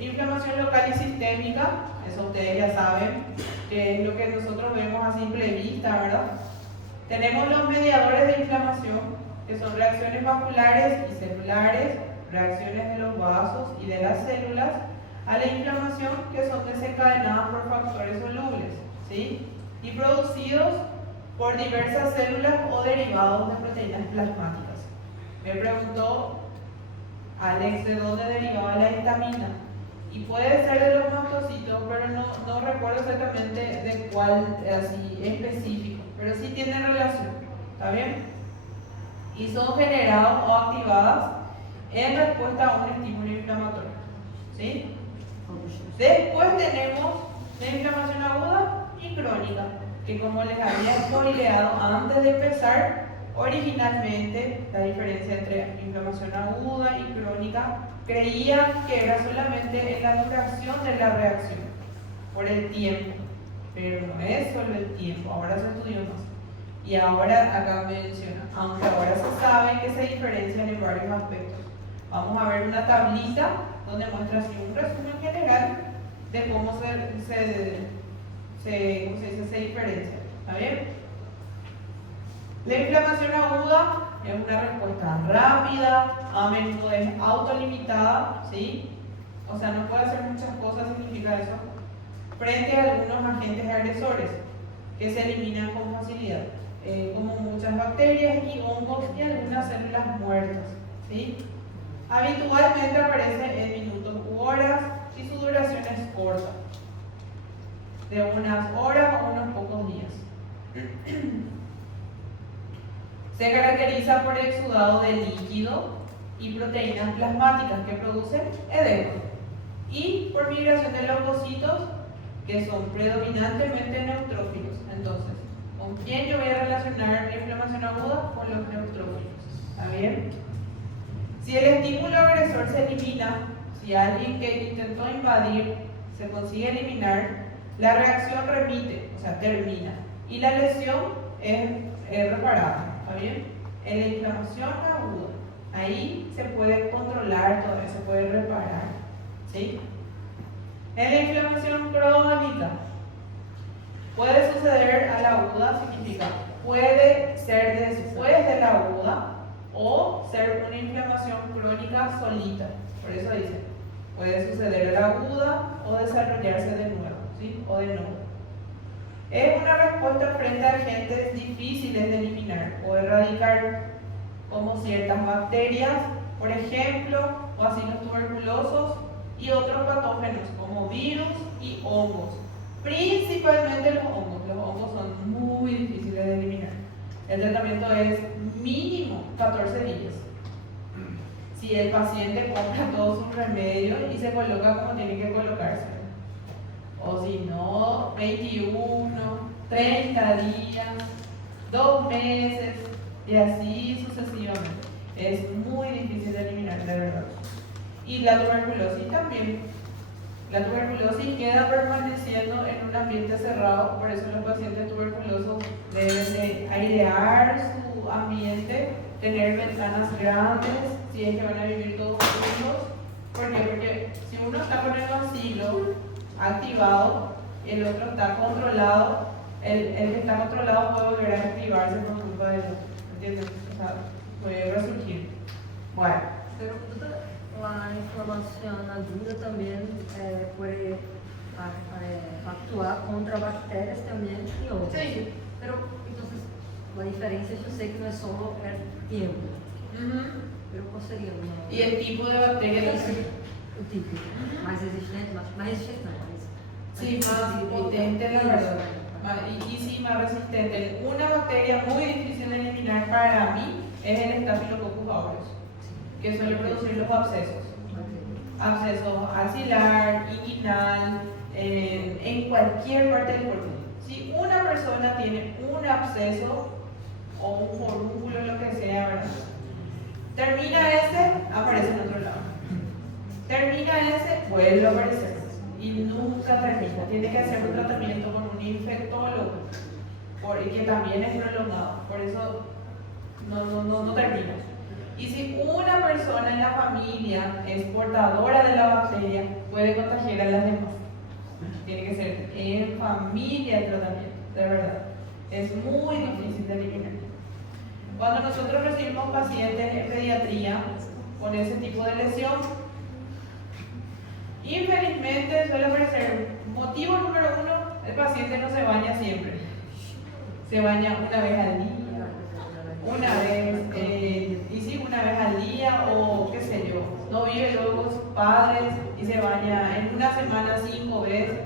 inflamación local y sistémica, eso ustedes ya saben, que es lo que nosotros vemos a simple vista, ¿verdad? Tenemos los mediadores de inflamación, que son reacciones vasculares y celulares, reacciones de los vasos y de las células a la inflamación, que son desencadenadas por factores solubles, ¿sí? Y producidos por diversas células o derivados de proteínas plasmáticas. Me preguntó Alex de dónde derivaba la histamina. Y puede ser de los mastocitos, pero no recuerdo exactamente de cuál así específico, pero sí tiene relación, ¿está bien? Y son generados o activadas en respuesta a un estímulo inflamatorio, ¿sí? Después tenemos la inflamación aguda y crónica, que como les había spoileado antes de empezar, originalmente la diferencia entre inflamación aguda y crónica creían que era solamente en la duración de la reacción, por el tiempo, pero no es solo el tiempo, ahora se estudió más. Y ahora acá menciona, aunque ahora se sabe que se diferencian en varios aspectos. Vamos a ver una tablita donde muestra así un resumen general de cómo se diferencia. ¿Está bien? La inflamación aguda es una respuesta rápida, a menudo es autolimitada, ¿sí? O sea, no puede hacer muchas cosas, significa eso, frente a algunos agentes agresores que se eliminan con facilidad, como muchas bacterias y hongos y algunas células muertas, ¿sí? Habitualmente aparece en minutos u horas y su duración es corta, de unas horas a unos pocos días. Se caracteriza por el exudado de líquido y proteínas plasmáticas que producen edema y por migración de leucocitos que son predominantemente neutrófilos. Entonces, ¿con quién yo voy a relacionar la inflamación aguda? Con los neutrófilos. ¿Está bien? Si el estímulo agresor se elimina, si alguien que intentó invadir se consigue eliminar, la reacción remite, o sea, termina, y la lesión es reparada. ¿Está bien? En la inflamación aguda, ahí se puede controlar todo, se puede reparar, ¿sí? En la inflamación crónica, puede suceder a la aguda, significa, puede ser después de la aguda o ser una inflamación crónica solita. Por eso dice, puede suceder a la aguda o desarrollarse de nuevo, ¿sí? O de nuevo. Es una respuesta frente a agentes difíciles de eliminar o erradicar, como ciertas bacterias, por ejemplo, bacilos tuberculosos y otros patógenos como virus y hongos. Principalmente los hongos. Los hongos son muy difíciles de eliminar. El tratamiento es mínimo 14 días. Si el paciente compra todos sus remedios y se coloca como tiene que colocarse. O si no, 21, 30 días, 2 meses y así sucesivamente. Es muy difícil de eliminar, de verdad. Y la tuberculosis también. La tuberculosis queda permaneciendo en un ambiente cerrado, por eso los pacientes tuberculosos deben de airear su ambiente, tener ventanas grandes, si es que van a vivir todos juntos. ¿Por qué? Porque si uno está con el vacilo activado y el otro está controlado, el que está controlado puede volver a activarse por culpa del otro, ¿entiendes? O sea, puede resurgir. Bueno. Pero la inflamación aguda también puede actuar contra bacterias también y otros. Sí. Pero entonces la diferencia yo sé que no es solo el tiempo. Pero ¿cuál sería? Y el tipo de bacteria. o típico. Mais resistente, mais resistente não, mas... Sí, más potente, la verdad. Y sí, más resistente. Una bacteria muy difícil de eliminar para mí es el Staphylococcus aureus, que suele producir los abscesos. Absceso axilar, inguinal, en cualquier parte del cuerpo. Si una persona tiene un absceso o un forúnculo, lo que sea, ¿verdad? Termina ese, aparece en otro lado. Termina ese, vuelve a aparecer. Y nunca termina. Tiene que hacer un tratamiento con un infectólogo, que también es prolongado. Por eso no termina. Y si una persona en la familia es portadora de la bacteria, puede contagiar a las demás. Tiene que ser en familia el tratamiento, de verdad. Es muy difícil de eliminar. Cuando nosotros recibimos pacientes en pediatría con ese tipo de lesión, infelizmente suele aparecer motivo número 1, el paciente no se baña siempre. Se baña una vez al día, una vez al día o qué sé yo. No vive luego con sus padres y se baña en una semana 5 veces.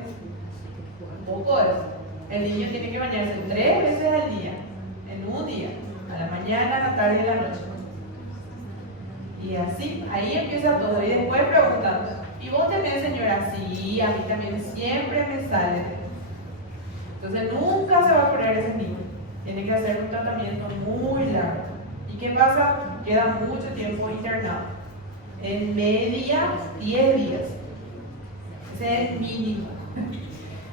Poco es. El niño tiene que bañarse 3 veces al día, en un día, a la mañana, a la tarde y a la noche. Y así, ahí empieza todo. Y después preguntando, ¿y vos tenés, señora? Sí, a mí también siempre me sale. Entonces nunca se va a curar ese niño. Tiene que hacer un tratamiento muy largo. ¿Y qué pasa? Queda mucho tiempo internado. En media, 10 días. Ese es el mínimo.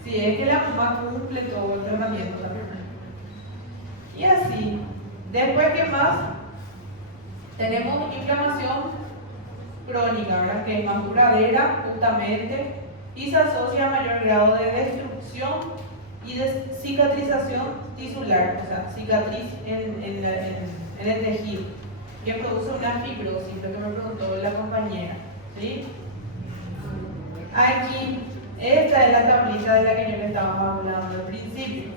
Si es que la mamá cumple todo el tratamiento también. Y así. Después, ¿qué más? Tenemos inflamación crónica, ¿verdad? Que es más duradera, justamente, y se asocia a mayor grado de destrucción y de cicatrización tisular, o sea, cicatriz en el tejido, que produce una fibrosis, lo que me preguntó la compañera, ¿sí? Aquí, esta es la tablita de la que yo le estaba hablando al principio.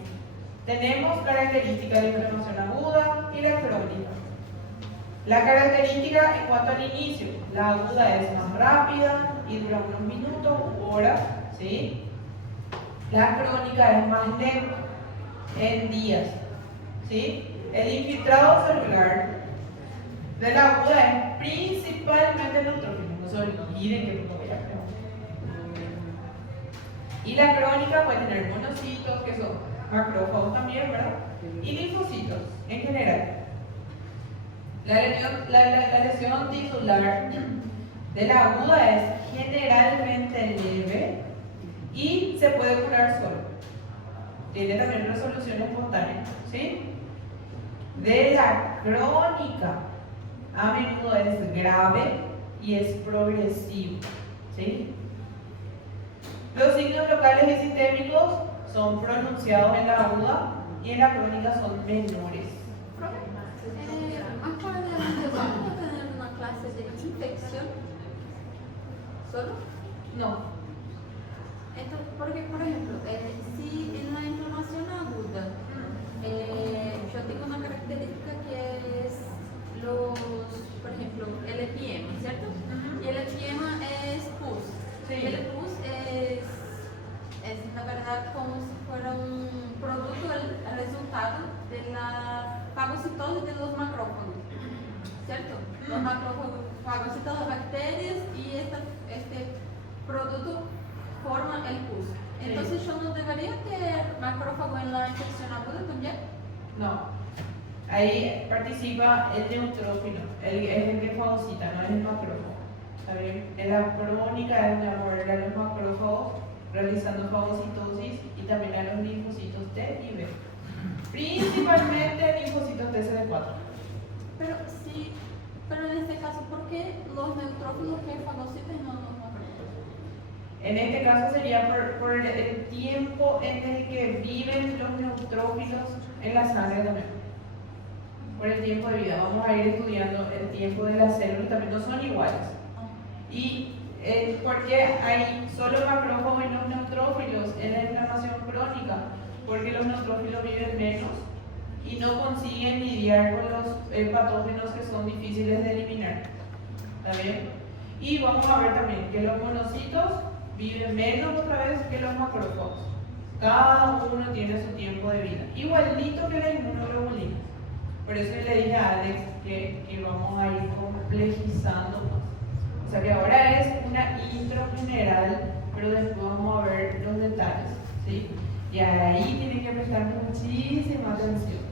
Tenemos características de inflamación aguda y la crónica. La característica en cuanto al inicio, la aguda es más rápida y dura unos minutos u horas, ¿sí? La crónica es más lenta, en días, ¿sí? El infiltrado celular de la aguda es principalmente neutrófilo, no se olviden que no voy a preguntar. Y la crónica puede tener monocitos, que son macrófagos también, ¿verdad? Y linfocitos en general. La lesión tisular de la aguda es generalmente leve y se puede curar solo. Tiene también resolución espontánea, ¿sí? De la crónica, a menudo es grave y es progresivo, ¿sí? Los signos locales y sistémicos son pronunciados en la aguda y en la crónica son menores. Más para adelante, ¿vamos a tener una clase de infección? ¿Solo? No. Entonces, porque, por ejemplo, si en la inflamación aguda yo tengo una característica que es por ejemplo, el epiema, ¿cierto? Y el epiema es pus. Sí. Y el pus es la verdad como si fuera un producto, el resultado de la fagocitosis de los macrófagos, ¿cierto? Los macrófagos fagocitan las bacterias y este producto forma el pus. Entonces, ¿yo no debería tener macrófago en la infección aguda también? No. Ahí participa el neutrófilo, es el que fagocita, no es el macrófago. ¿Está bien? En la crónica es una mover a los macrófagos realizando fagocitosis y también a los linfocitos T y B. Principalmente linfocitos TCD4. Pero en este caso, ¿por qué los neutrófilos que fagocitan y no los macrófagos? En este caso sería por el tiempo en el que viven los neutrófilos en la sangre también. Por el tiempo de vida. Vamos a ir estudiando el tiempo de las células, también no son iguales. Y porque hay solo macrófagos y los neutrófilos en la inflamación crónica, porque los neutrófilos viven menos y no consiguen lidiar con los patógenos que son difíciles de eliminar. ¿Está bien? Y vamos a ver también que los monocitos viven menos otra vez que los macrófagos. Cada uno tiene su tiempo de vida, igualito que la inmunoglobulina. Por eso le dije a Alex que vamos a ir complejizando más. O sea que ahora es una intro general, pero después vamos a ver los detalles, ¿sí? Y ahí tienen que prestar muchísima atención.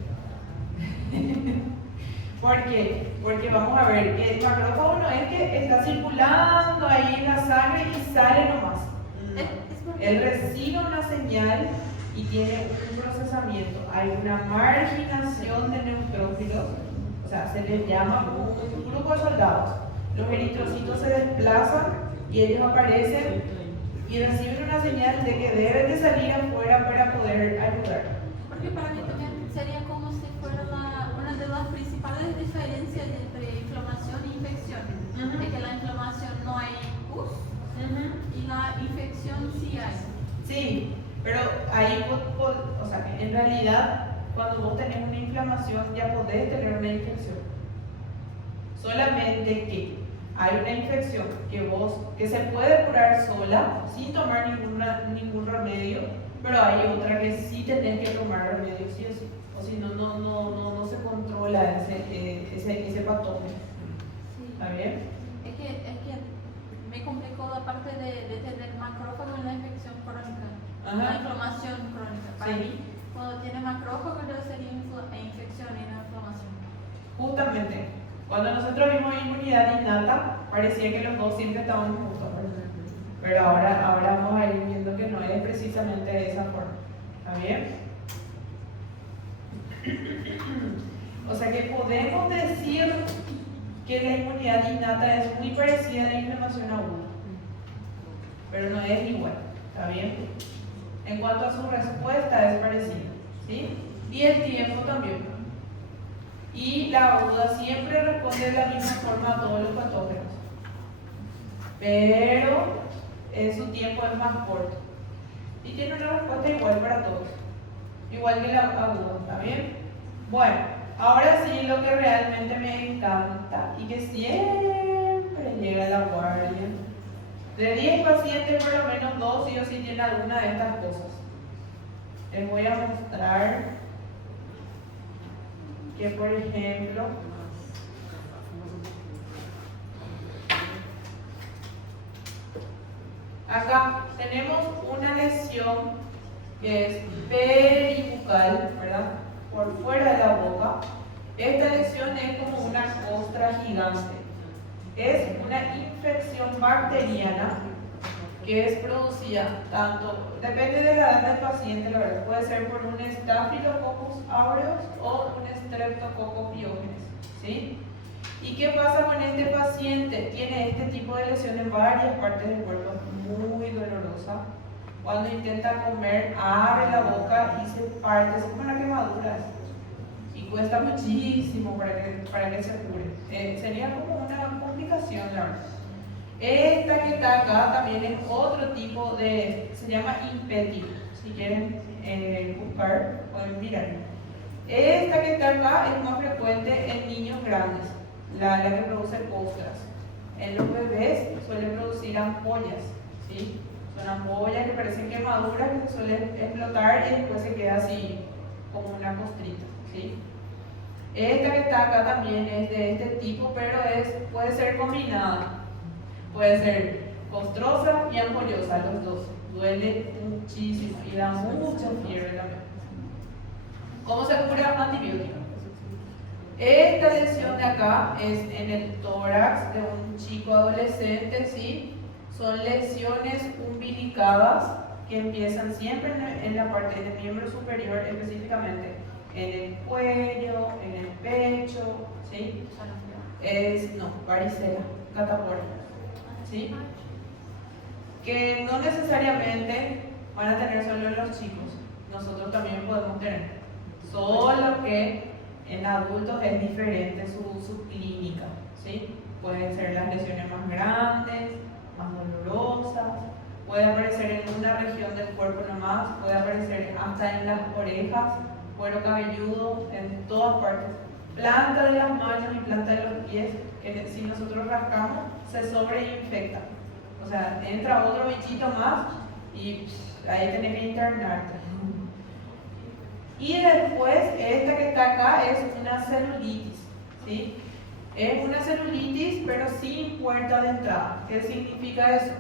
¿Por qué? Porque vamos a ver que el macrófago no es que está circulando ahí en la sangre y sale nomás. Él recibe una señal y tiene un procesamiento. Hay una marginación de neutrófilos, o sea, se les llama un grupo de soldados. Los eritrocitos se desplazan y ellos aparecen y reciben una señal de que deben de salir afuera para poder ayudar. Porque para mí también sería como si fuera una de las principales diferencias entre inflamación e infección. De que la inflamación no hay pus y la infección sí hay. Sí, pero ahí, o sea, que en realidad, cuando vos tenés una inflamación, ya podés tener una infección. Solamente que hay una infección que se puede curar sola, sin tomar ningún remedio, pero hay otra que sí tenés que tomar remedio, sí o sí. O si no, no se controla ese patógeno. Sí. ¿Está bien? Es que me complicó la parte de tener macrófago en la infección crónica, la inflamación crónica. Para Sí. mí, cuando tiene macrófago ya sería infección y no inflamación. Justamente, cuando nosotros vimos inmunidad innata, parecía que los dos siempre estaban juntos, ¿verdad? Pero ahora vamos a ir viendo que no es precisamente de esa forma. ¿Está bien? O sea que podemos decir que la inmunidad innata es muy parecida a la inflamación aguda, pero no es igual. ¿Está bien? En cuanto a su respuesta es parecida, ¿sí? Y el tiempo también. Y la aguda siempre responde de la misma forma a todos los patógenos, pero su tiempo es más corto y tiene una respuesta igual para todos, igual que la aguda. ¿Está bien? Bueno, ahora sí, lo que realmente me encanta y que siempre llega a la guardia: de 10 pacientes, por lo menos 2 sí o sí tienen alguna de estas cosas. Les voy a mostrar que, por ejemplo, acá tenemos una lesión que es peribucal, ¿verdad? Por fuera de la boca. Esta lesión es como una costra gigante. Es una infección bacteriana que es producida tanto, depende de la edad del paciente, la verdad, puede ser por un Staphylococcus aureus o un Streptococcus pyogenes, ¿sí? ¿Y qué pasa con este paciente? Tiene este tipo de lesión en varias partes del cuerpo, muy dolorosa. Cuando intenta comer, abre la boca y se parte, es como una quemadura. Y cuesta muchísimo para que se cure. Sería como una complicación, la verdad. Esta que está acá también es otro tipo de, se llama impétigo. Si quieren buscar, pueden mirar. Esta que está acá es más frecuente en niños grandes, la que produce costras. En los bebés suele producir ampollas, ¿sí? Son ampollas que parecen quemaduras que se suelen explotar y después se queda así como una costrita, ¿sí? Esta que está acá también es de este tipo, pero puede ser combinada. Puede ser costrosa y ampollosa, los dos. Duele muchísimo y da mucha fiebre también. ¿Cómo se cura? Antibiótico. Esta lesión de acá es en el tórax de un chico adolescente, ¿sí? Son lesiones umbilicadas que empiezan siempre en la parte del miembro superior, específicamente en el cuello, en el pecho, ¿sí? Varicela, catapora, ¿sí? Que no necesariamente van a tener solo los chicos, nosotros también podemos tener, solo que en adultos es diferente su clínica, ¿sí? Pueden ser las lesiones más grandes, más dolorosas, puede aparecer en una región del cuerpo nomás, puede aparecer hasta en las orejas, cuero cabelludo, en todas partes. planta de las manos y planta de los pies, que si nosotros rascamos, se sobreinfecta. O sea, entra otro bichito más y ahí tenés que internarte. Y después, esta que está acá es una celulitis, ¿sí? Es una celulitis, pero sin puerta de entrada. ¿Qué significa eso?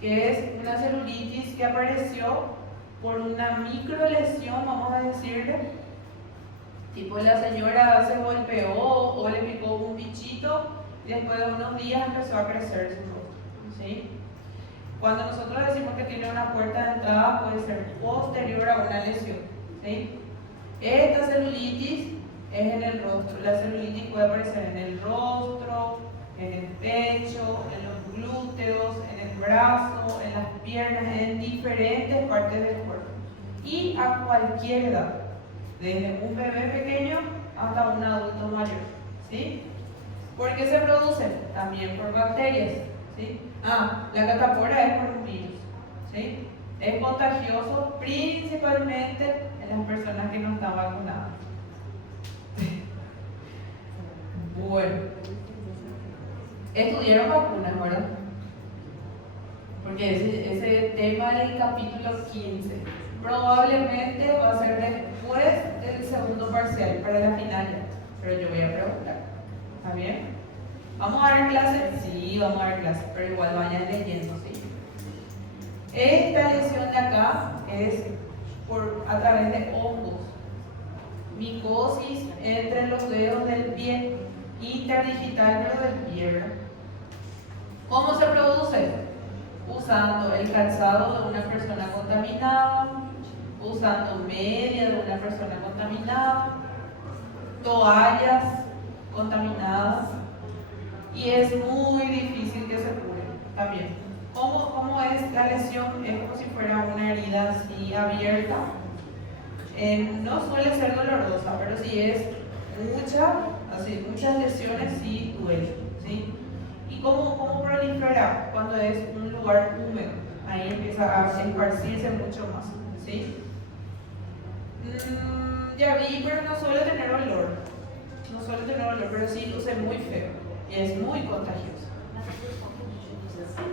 Que es una celulitis que apareció por una microlesión, vamos a decirle. Tipo, la señora se golpeó o le picó un bichito y después de unos días empezó a crecer su rostro, ¿sí? Cuando nosotros decimos que tiene una puerta de entrada, puede ser posterior a una lesión, ¿sí? Esta celulitis es en el rostro. La celulitis puede aparecer en el rostro, en el pecho, en los glúteos, en el brazo, en las piernas, en diferentes partes del cuerpo. Y a cualquier edad, desde un bebé pequeño hasta un adulto mayor, ¿sí? ¿Por qué se produce? También por bacterias, ¿sí? La catapora es por un virus, ¿sí? Es contagioso principalmente en las personas que no están vacunadas. Bueno, estudiaron vacunas, ¿verdad? Porque ese tema del capítulo 15 probablemente va a ser después del segundo parcial, para la final ya. Pero yo voy a preguntar, ¿está bien? ¿Vamos a dar clases? Sí, vamos a dar clases, pero igual vayan leyendo, ¿sí? Esta lesión de acá es a través de hongos, micosis entre los dedos del pie, interdigital pero del pie, ¿verdad? ¿Cómo se produce? Usando el calzado de una persona contaminada, usando media de una persona contaminada, toallas contaminadas, y es muy difícil que se cure también. ¿Cómo es la lesión? Es como si fuera una herida así abierta. No suele ser dolorosa, pero si es muchas lesiones sí duelen, ¿sí? ¿Y cómo prolifera? Cuando es un lugar húmedo, ahí empieza a esparcirse mucho más, ¿sí? Ya vi, pero no suele tener olor, pero sí luce muy feo y es muy contagioso.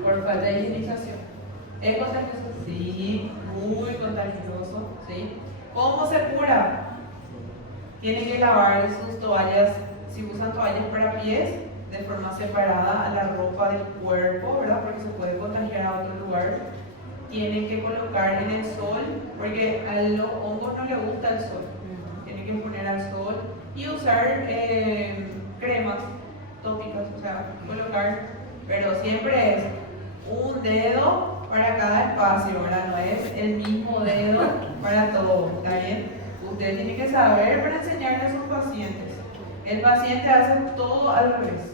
Por falta de higienización. ¿Es contagioso? Sí, muy contagioso, ¿sí? ¿Cómo se cura? Tienen que lavar sus toallas, si usan toallas para pies, de forma separada a la ropa del cuerpo, ¿verdad? Porque se puede contagiar a otro lugar. Tienen que colocar en el sol, porque a los hongos no les gusta el sol. Tienen que poner al sol y usar cremas tópicas, o sea, colocar, pero siempre es un dedo para cada espacio, ¿verdad? No es el mismo dedo para todo, ¿está bien? Usted tiene que saber para enseñarle a sus pacientes. El paciente hace todo al revés.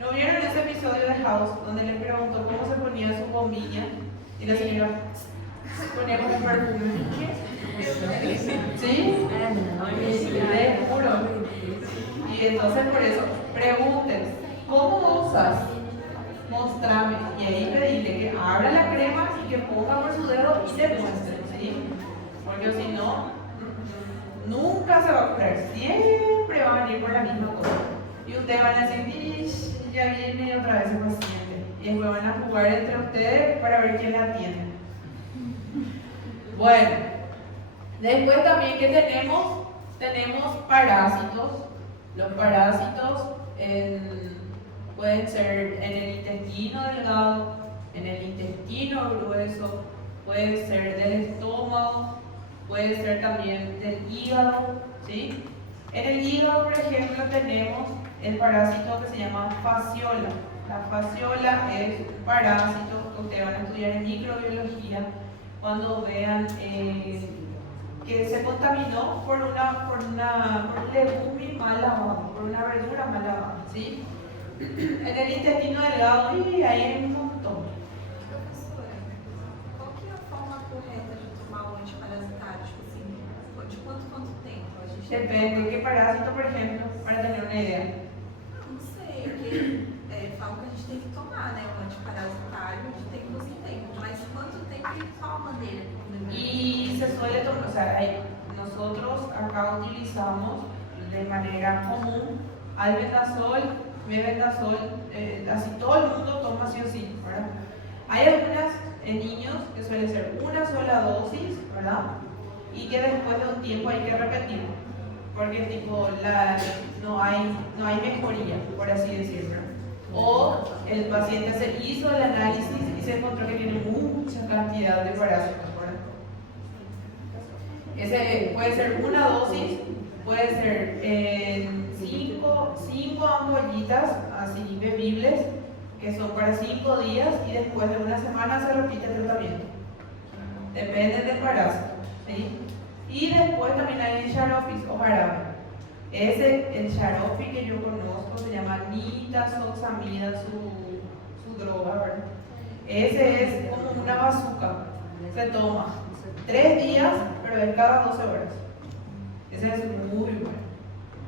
¿No vieron ese episodio de House donde le preguntó cómo se ponía su bombilla? Y la señora se ponía como un perfume. ¿Sí? Le juro. Y entonces por eso, pregunten, ¿cómo usas? Mostrame. Y ahí pedirle que abra la crema y que ponga por su dedo y te muestre, ¿sí? Porque si no, nunca se va a curar. Siempre va a venir por la misma cosa. Y ustedes van a decir, ya viene otra vez el paciente. Y después van a jugar entre ustedes para ver quién la atiende. Bueno, después también que tenemos parásitos. Los parásitos pueden ser en el intestino delgado, en el intestino grueso, puede ser del estómago, puede ser también del hígado, ¿sí? En el hígado, por ejemplo, tenemos el parásito que se llama fasciola. La fasciola es un parásito que ustedes van a estudiar en microbiología cuando vean que se contaminó por un legumbre mal lavado, por una verdura mal lavada, ¿sí? En el intestino delgado, y ahí hay un montón. Professora, qual que é a forma correta de tomar o antiparasitário? Tipo assim, de quanto tempo a gente... Depende, ¿qué parásito, por ejemplo? Para tener una idea. Não sei, porque falam que a gente tem que tomar, né, o antiparasitário de tempos em tempos, mas quanto tempo e qual a maneira que Y se suele tomar, o sea, nosotros acá utilizamos de manera común. Hay Vendasol, Mebendazol, así todo el mundo toma sí o sí, ¿verdad? Hay algunas en niños que suele ser una sola dosis, ¿verdad? Y que después de un tiempo hay que repetir, porque tipo no hay mejoría, por así decirlo. O el paciente se hizo el análisis y se encontró que tiene mucha cantidad de parásitos, ¿verdad? Ese puede ser una dosis, puede ser 5 ampollitas así bebibles, que son para 5 días y después de una semana se repite el tratamiento. Depende del parásito, ¿sí? Y después también hay el Xaropis o jarabe. El Xaropi que yo conozco se llama nitazoxamida, su droga, ¿verdad? Ese es como una bazuca, se toma 3 días, pero es cada 12 horas. Ese es muy bueno.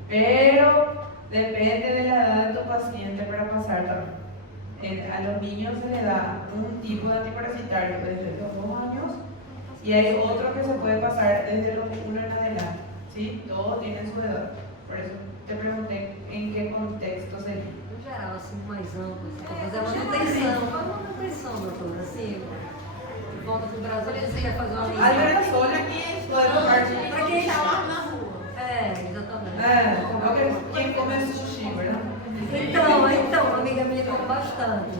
Pero depende de la edad de tu paciente para pasar también. A los niños se le da un tipo de antiparasitario desde los 2 años y hay otro que se puede pasar desde los 1 en adelante. ¿Sí? Todos tienen su edad. Por eso te pregunté en qué contexto sería. No geral, assim, mais amplo, assim, para fazer a manutenção, doutora, assim, volta pro Brasil, você quer fazer uma linha. Hay una sola que puede tomar. Para quem Chamar na rua. exatamente. Quien come sushi, ¿verdad? Então, a amiga minha come bastante.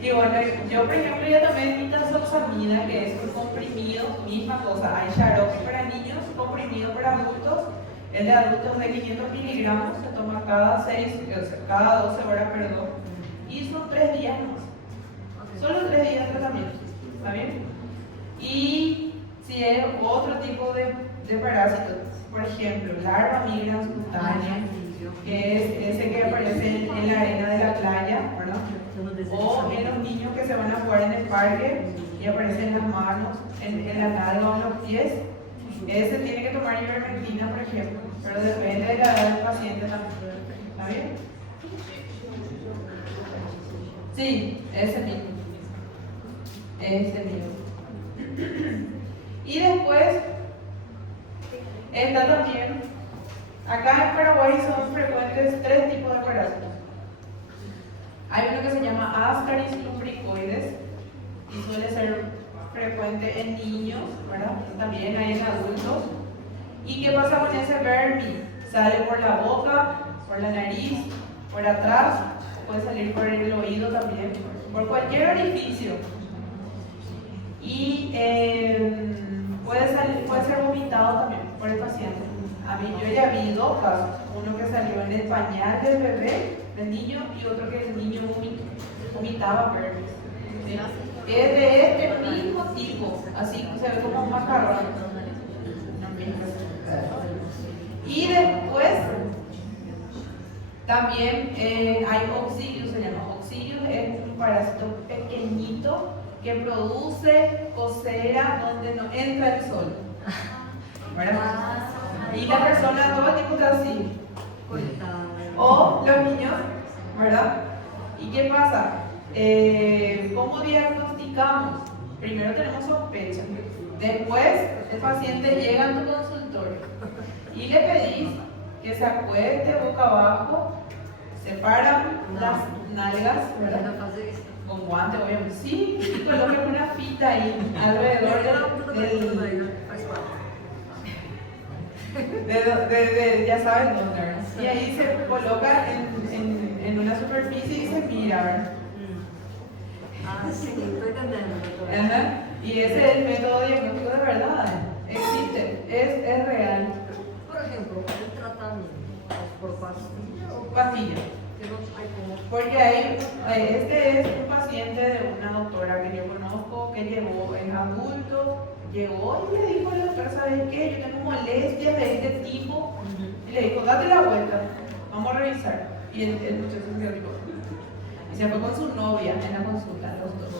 Y bueno, yo por ejemplo ya tomé nitazoxamida, que es un comprimido, misma cosa. Hay Xaropi para niños, comprimido para adultos. El de adultos de 500 miligramos se toma cada 12 horas, perdón. Y son 3 días más. Solo 3 días de tratamiento. ¿Está bien? Y si es otro tipo de parásitos, por ejemplo, larva migrans cutánea, que es ese que aparece en la arena de la playa, ¿verdad? O en los niños que se van a jugar en el parque y aparecen en las manos, en la nalga o en los pies. Ese tiene que tomar ivermectina, por ejemplo, pero depende de la edad del paciente también. ¿Está bien? Sí, ese mismo. Ese mismo. Y después está también, acá en Paraguay son frecuentes 3 tipos de parásitos. Hay uno que se llama Ascaris lumbricoides y suele ser frecuente en niños, ¿verdad? También hay en adultos. ¿Y qué pasa con ese vermi? Sale por la boca, por la nariz, por atrás, puede salir por el oído también, por cualquier orificio. Y puede ser vomitado también por el paciente. A mí yo ya vi 2 casos, uno que salió en el pañal del bebé, del niño, y otro que el niño vomitaba vermis. ¿Sí? Es de este mismo tipo, así se ve como un macarrón. Y después también hay Oxidius, se llama Oxidius, es un parásito pequeñito que produce cosera donde no entra el sol, ¿verdad? Y la persona todo el tiempo está así. O los niños, ¿verdad? ¿Y qué pasa? ¿Cómo diagnosticamos? Primero tenemos sospecha. Después el paciente llega a tu consultorio y le pedís que se acueste boca abajo, separa las nalgas, ¿verdad? Con guante, obviamente. Sí, y coloquen una fita ahí alrededor ya saben dónde, ¿verdad? Y ahí se coloca en una superficie y se mira, ¿verdad? Ah, sí, estoy entendiendo. Ajá. Y ese es el método diagnóstico de verdad. Existe, es real. Por ejemplo, el tratamiento por pastilla o Pastilla. que no hay como. Porque este es un paciente de una doctora que yo conozco que llegó en adulto, llegó y le dijo a la doctora, ¿sabes qué? Yo tengo molestias de este tipo. Y le dijo, date la vuelta, vamos a revisar. Y el muchacho se dijo, y se fue con su novia en la consulta, los dos.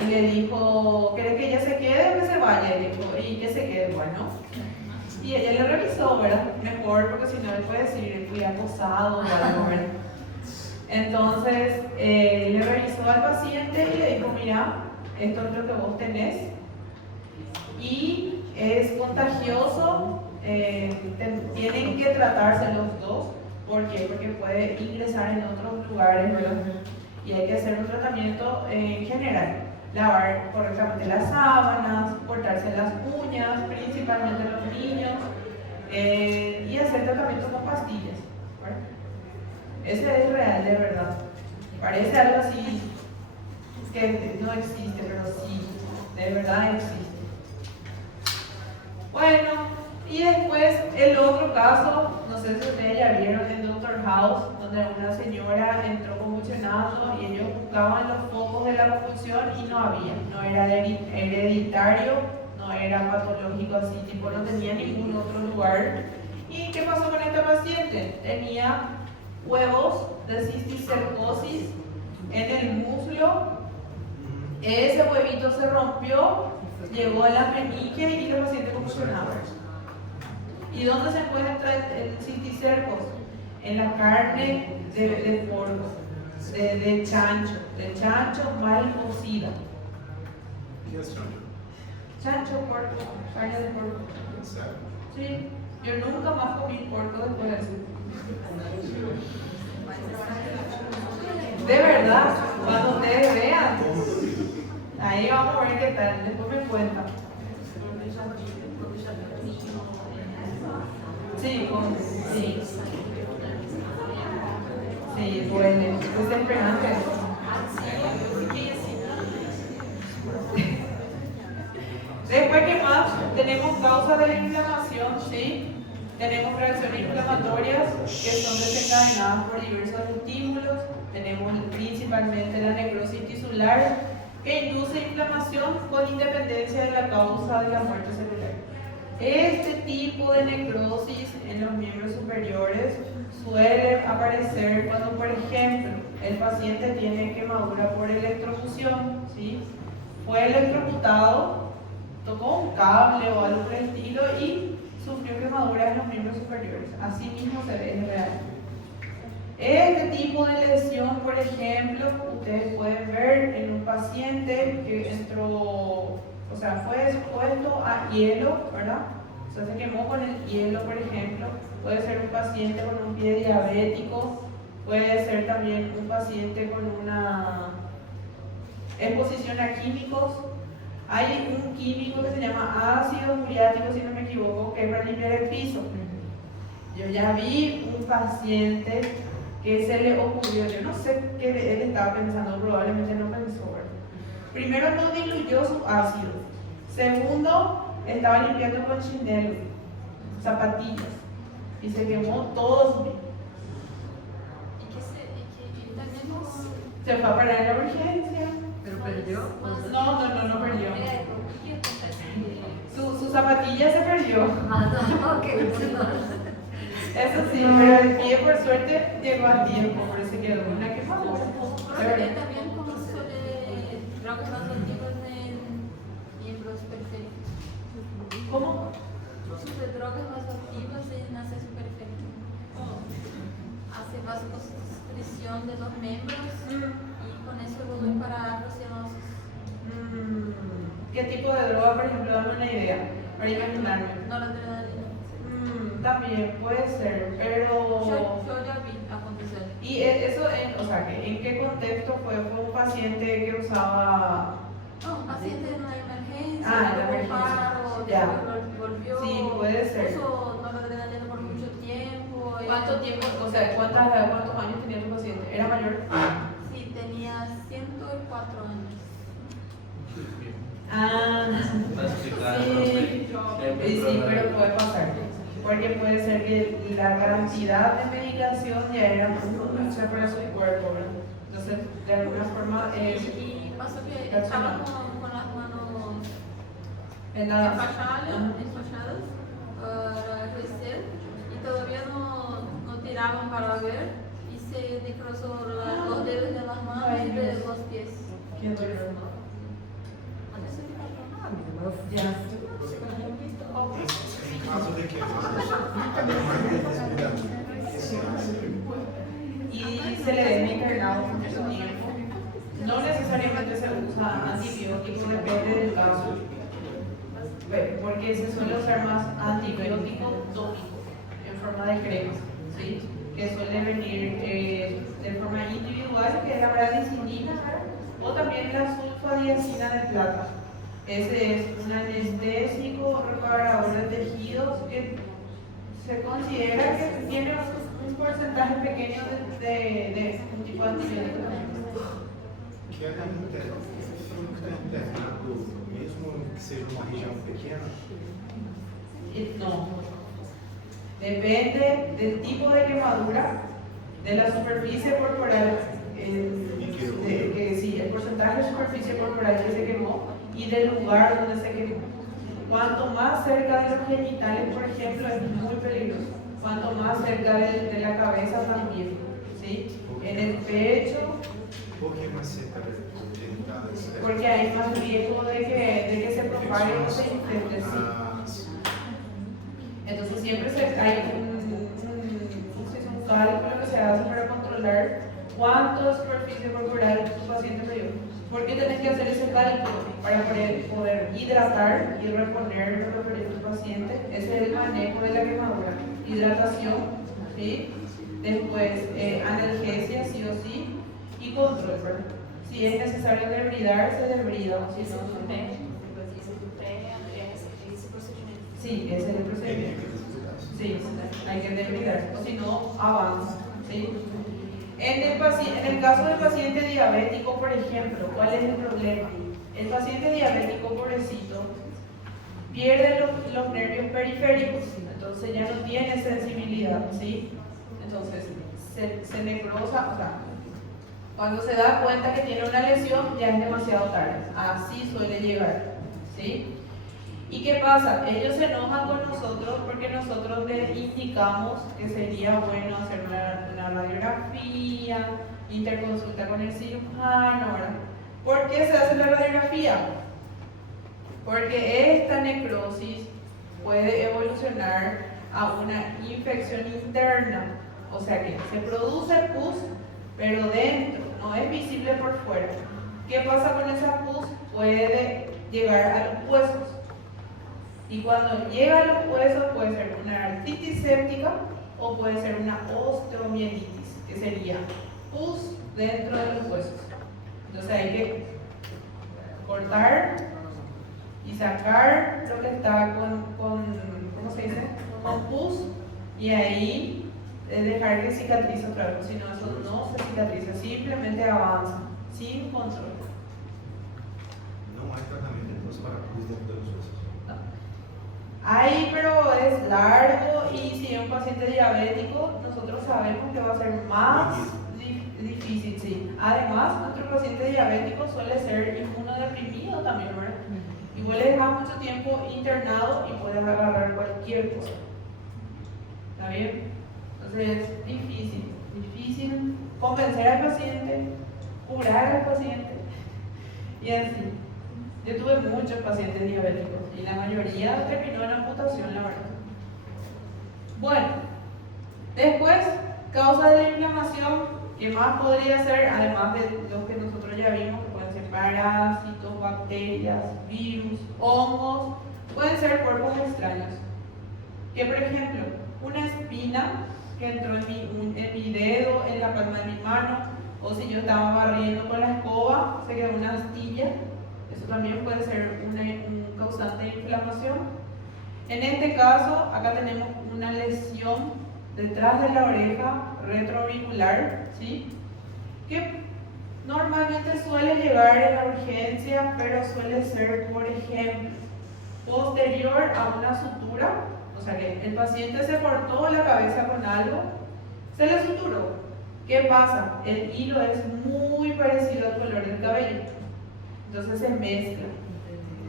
Y le dijo, ¿querés que ella se quede o que se vaya? Y le dijo, ¿y que se quede? Bueno. Y ella le revisó, ¿verdad? Mejor, porque si no le puede decir, fui acosado o algo, ¿verdad? Entonces, le revisó al paciente y le dijo, mira, esto es lo que vos tenés. Y es contagioso, tienen que tratarse los dos. ¿Por qué? Porque puede ingresar en otros lugares, ¿verdad? Y hay que hacer un tratamiento en general. Lavar correctamente las sábanas, cortarse las uñas, principalmente los niños, y hacer tratamiento con pastillas, ¿verdad? Ese es real, de verdad. Parece algo así que no existe, pero sí, de verdad existe. Bueno, y después el otro caso, no sé si ustedes ya vieron en Doctor House, donde una señora entró convulsionando y ellos buscaban los focos de la convulsión y no había, no era hereditario, no era patológico así, tipo no tenía ningún otro lugar. ¿Y qué pasó con esta paciente? Tenía huevos de cisticercosis en el muslo, ese huevito se rompió, llegó a la meninge y la paciente convulsionaba. ¿Y dónde se encuentra el cisticercos? En la carne de porco, de chancho mal cocida. ¿Qué es chancho? Chancho, porco, carne de porco. ¿En serio? Sí, yo nunca más comí porco después de eso. De verdad, cuando ustedes vean, ahí vamos a ver qué tal, después me cuentan. Sí, sí. Sí, duele, es desesperante. Después, ¿qué más? Tenemos causas de la inflamación, ¿sí? Tenemos reacciones inflamatorias que son desencadenadas por diversos estímulos. Tenemos principalmente la necrosis tisular, que induce inflamación con independencia de la causa de la muerte celular. Este tipo de necrosis en los miembros superiores suele aparecer cuando, por ejemplo, el paciente tiene quemadura por electrofusión, ¿sí? Fue electrocutado, tocó un cable o algo por el estilo y sufrió quemaduras en los miembros superiores. Así mismo se ve en real. Este tipo de lesión, por ejemplo, ustedes pueden ver en un paciente que entró, o sea, fue expuesto a hielo, ¿verdad? O sea, se quemó con el hielo, por ejemplo. Puede ser un paciente con un pie diabético, puede ser también un paciente con una exposición a químicos. Hay un químico que se llama ácido muriático, si no me equivoco, que es para limpiar el piso. Yo ya vi un paciente que se le ocurrió, yo no sé qué él estaba pensando, probablemente no pensó, ¿verdad? Primero no diluyó su ácido. Segundo, estaba limpiando con chinelo, zapatillas, y se quemó todo su piso. Y también con... Se fue a parar en la urgencia. ¿Pero perdió? No perdió. ¿Qué acontece? Su zapatilla se perdió. Ah, no, ok, Eso sí, pero el pie por suerte llegó a tiempo, por eso quedó una quemadura. Porque también con uso de drogas vasoactivas en miembros periféricos. ¿Cómo? Uso de drogas vasoactivas en acceso periférico. Hace vasoconstricción de los miembros y con eso evoluye para atrocianosis. ¿Qué tipo de droga, por ejemplo? Dame una idea, para imaginarme. Noradrenalina. También puede ser, pero... Yo ya vi acontecer. ¿Y eso, o sea, en qué contexto fue? ¿Fue un paciente que usaba...? No, un paciente en una emergencia, Ah, en la tuvo emergencia. paro, Ya. después volvió, Sí, puede ser. puso noradrenalina por mucho tiempo. ¿Cuánto tiempo, o sea, cuántos años tenía tu paciente? ¿Era mayor? Sí, tenía 104 años. Sí, pero puede pasar. Porque puede ser que la cantidad de medicación ya era mucha para su cuerpo, ¿verdad? Entonces, de alguna forma Y pasó que estaba con las manos enfachadas para ejercer y todavía no tiraban para ver y se necrosó los dedos de las manos y de los pies. Qué dolor. Ya. En caso de queimada, además Y se le deja internado por mucho tiempo. No necesariamente se usa antibiótico, depende del caso. porque se suele usar más antibiótico tópico en forma de crema, ¿sí? Que suele venir de forma individual, que es la brandicindina, o también la sulfadiazina de plata. Ese es un anestésico reparador de tejidos que se considera que tiene un porcentaje pequeño de un tipo de antibiótico. Que é internado, mesmo que seja uma região pequena? No. Depende del tipo de quemadura, de la superficie corporal, sí, el porcentaje de superficie corporal que se quemó y del lugar donde se quemó. Cuanto más cerca de los genitales, por ejemplo, es muy peligroso. Cuanto más cerca de la cabeza también, ¿sí? En el pecho, ¿Por qué más cerca de los genitales? porque hay más riesgo de que se propague o se infecte, sí. Sí. Entonces siempre hay un cálculo que se hace para controlar cuánto superficie corporal tu paciente dio. ¿Por qué tenés que hacer ese cálculo? Para poder hidratar y reponer lo que tu paciente. Ese es el manejo de la quemadura. Hidratación, ¿sí? Después analgesia, sí o sí, y control, ¿verdad? Si es necesario debridar, se debrida, o si no, no. Sí, ese es el procedimiento. Sí, hay que debridar, o si no, avanza, ¿sí? En el caso del paciente diabético, por ejemplo, ¿cuál es el problema? El paciente diabético, pobrecito, pierde los nervios periféricos, entonces ya no tiene sensibilidad, ¿sí? Entonces se necrosa, o sea, cuando se da cuenta que tiene una lesión ya es demasiado tarde, así suele llegar, ¿sí? ¿Y qué pasa? Ellos se enojan con nosotros porque nosotros les indicamos que sería bueno hacer una radiografía, interconsulta con el cirujano, ¿verdad? ¿Por qué se hace la radiografía? Porque esta necrosis puede evolucionar a una infección interna, o sea que se produce pus, pero dentro, no es visible por fuera. ¿Qué pasa con esa pus? Puede llegar a los huesos. Y cuando llega a los huesos puede ser una artritis séptica o puede ser una osteomielitis, que sería pus dentro de los huesos. Entonces hay que cortar y sacar lo que está ¿cómo se dice? Con pus, y ahí dejar que cicatrice otra vez, si no, eso no se cicatriza, simplemente avanza, sin control. Não há tratamento entonces para pus dentro de los huesos. Hay, pero es largo, y si es un paciente diabético, nosotros sabemos que va a ser más difícil, sí. Además, nuestro paciente diabético suele ser inmunodeprimido también, ¿verdad? Y vos le dejas mucho tiempo internado y puedes agarrar cualquier cosa. ¿Está bien? Entonces es difícil convencer al paciente, curar al paciente y así. Yo tuve muchos pacientes diabéticos y la mayoría terminó en amputación, la verdad. Bueno, después, causa de la inflamación, ¿qué más podría ser? Además de los que nosotros ya vimos, que pueden ser parásitos, bacterias, virus, hongos, pueden ser cuerpos extraños. Que por ejemplo, una espina que entró en mi dedo, en la palma de mi mano, o si yo estaba barriendo con la escoba, se quedó una astilla. Eso también puede ser un causante de inflamación. En este caso, acá tenemos una lesión detrás de la oreja retroauricular, ¿sí? Que normalmente suele llegar en la urgencia, pero suele ser, por ejemplo, posterior a una sutura. O sea que el paciente se cortó la cabeza con algo, se le suturó. ¿Qué pasa? El hilo es muy parecido al color del cabello. Entonces se mezcla,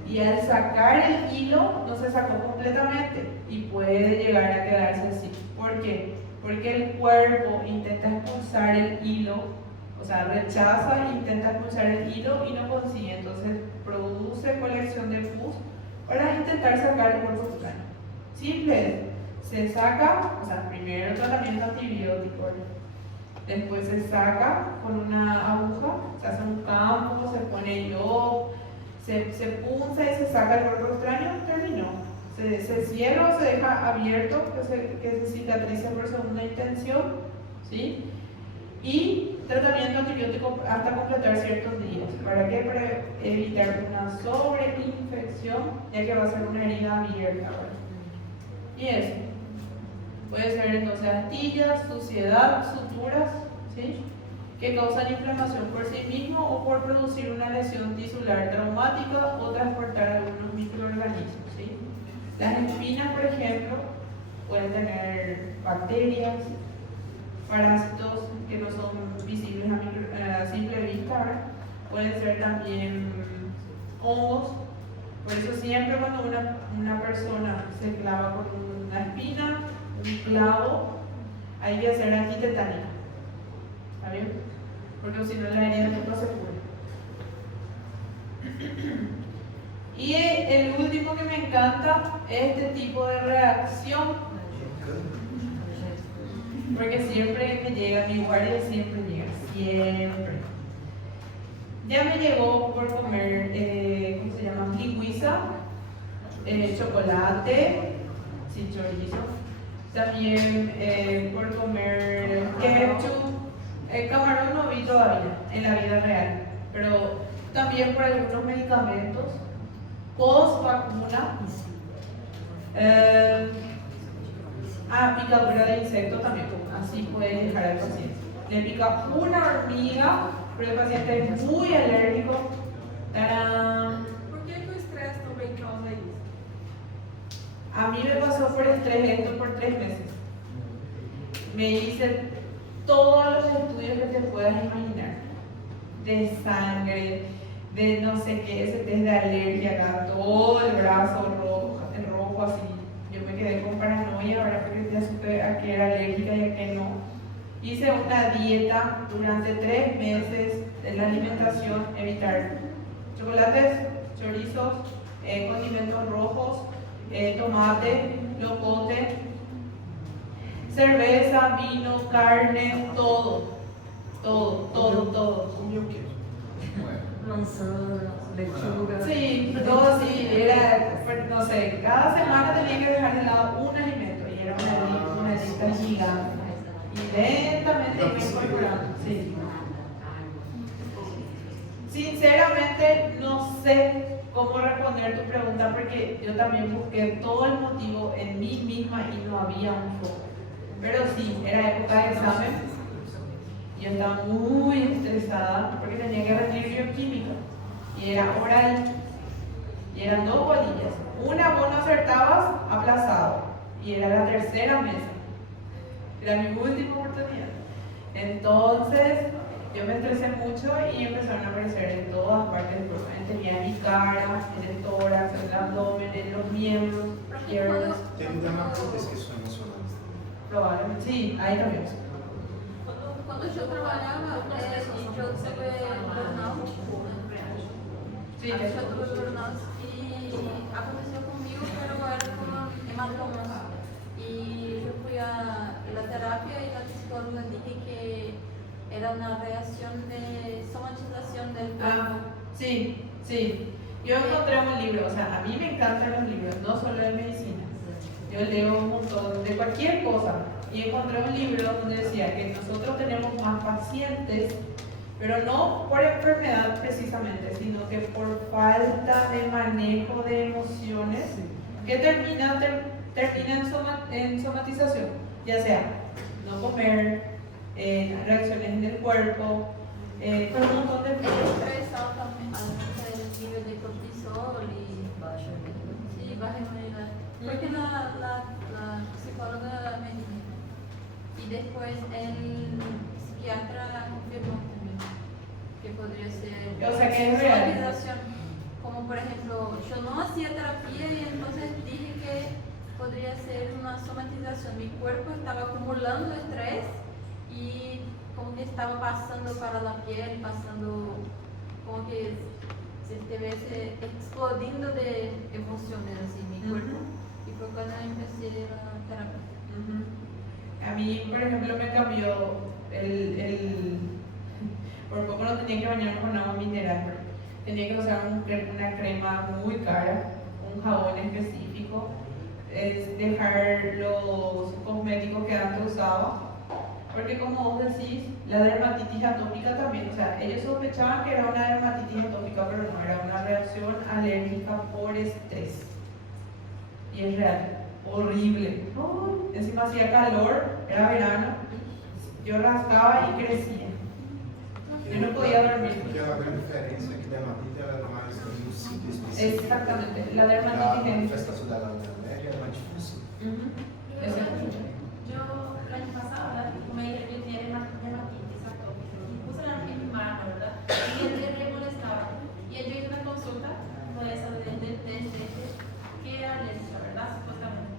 y al sacar el hilo no se sacó completamente y puede llegar a quedarse así. ¿Por qué? Porque el cuerpo intenta expulsar el hilo, o sea, rechaza, intenta expulsar el hilo y no consigue, entonces produce colección de pus para intentar sacar el cuerpo extraño. Simple, se saca, o sea, primero el tratamiento antibiótico, después se saca con una aguja, se hace un campo, se pone yodo, se punza y se saca el cuerpo extraño, terminó. Se cierra o se deja abierto, que se cicatrice por segunda intención, ¿sí? Y tratamiento antibiótico hasta completar ciertos días. ¿Para qué? Para evitar una sobreinfección, ya que va a ser una herida abierta. ¿Verdad? Y eso. Puede ser entonces astillas, suciedad, suturas, ¿sí? Que causan inflamación por sí mismo o por producir una lesión tisular traumática o transportar algunos microorganismos, ¿sí? Las espinas, por ejemplo, pueden tener bacterias, parásitos que no son visibles a simple vista, ¿verdad? Pueden ser también hongos. Por eso siempre cuando una persona se clava con una espina, un clavo, hay que hacer antitetánica. ¿Está bien? Porque si no la herida nunca se cura. Y el último que me encanta es este tipo de reacción. Porque siempre que me llega mi guardia, siempre llega. Siempre. Ya me llegó por comer, ¿cómo se llama? Lingüiza, chocolate, sin chorizo. También por comer ketchup, camarón no vi todavía en la vida real, pero también por algunos medicamentos, post vacuna, picadura de insectos también, así puede dejar al paciente. Le pica una hormiga, pero el paciente es muy alérgico. ¡Tarán! Por que o estresse também causa isso? A mí me pasó por estrés esto por 3 meses. Me hice todos los estudios que te puedas imaginar. De sangre, de no sé qué, ese test de alergia acá, todo el brazo rojo así. Yo me quedé con paranoia ahora porque ya supe a qué era alérgica y a qué no. Hice una dieta durante 3 meses de la alimentación, evitar chocolates, chorizos, condimentos rojos, tomate, locote, cerveza, vino, carne, todo. Comió o quê? Manzana, lechuga. Sí, todo así, era, no sé, cada semana tenía que dejar de lado un alimento y era una lista gigante. Y lentamente iba incorporando, sí. Sinceramente no sé cómo responder tu pregunta porque yo también busqué todo el motivo en mí misma y no había un foco. Pero sí, era época de examen. Yo estaba muy estresada porque tenía que rendir bioquímica y era oral y eran 2 bolillas. Una vos no acertabas, aplazado, y era la tercera mesa. Era mi última oportunidad. Entonces yo me estresé mucho y empezaron a aparecer en todas partes del cuerpo. Tenía en mi cara, en el tórax, en el abdomen, en los miembros, piernas. Tem que dar uma questões emocionais. Probablemente, sí, ahí también. Quando eu trabalhava, eu tive burnout. Sí, Eu tive burnout e aconteceu comigo, pero era como hematomas. Y yo fui a la terapia y la psicóloga dije que era una reacción de somatización del cuerpo. Sí. Yo encontré un libro, o sea, a mí me encantan los libros, no solo de medicina. Yo leo un montón de cualquier cosa y encontré un libro donde decía que nosotros tenemos más pacientes, pero no por enfermedad precisamente, sino que por falta de manejo de emociones que termina en somatización, ya sea no comer, reacciones en el cuerpo, con un montón de Estrés alto, el nivel de cortisol y baja inmunidad. Porque la psicóloga me dijo. Y después el psiquiatra confirmó también que podría ser O sea que es real. somatización. Como por ejemplo, yo no hacía terapia y entonces dije que podría ser una somatización. Mi cuerpo estaba acumulando estrés y como que estaba pasando para la piel, pasando como que se estuviese explodiendo de emociones así mi cuerpo. Y fue cuando empecé la terapia. A mí, por ejemplo, me cambió por poco no tenía que bañarme con agua mineral. tenía que usar una crema muy cara, un jabón específico, es dejar los cosméticos que antes usaba, porque como vos decís, la dermatitis atópica también, o sea, ellos sospechaban que era una dermatitis atópica, pero no, era una reacción alérgica por estrés. Y es real, horrible. Encima hacía calor, era verano, yo rascaba y crecía. Yo no podía dormir. Porque a grande diferença é que dermatite ela é mais no sítio específico. Exactamente, la A dermatitis es... manifestação dela na média é mais difícil. Eso es mucho. Yo el año pasado, ¿verdad? Me dijeron que tenía dermatitis atópica. Y puse en mi mano, ¿verdad? Y me molestaba. Y yo hice una consulta con esa de que era alérgica, ¿verdad? Supuestamente.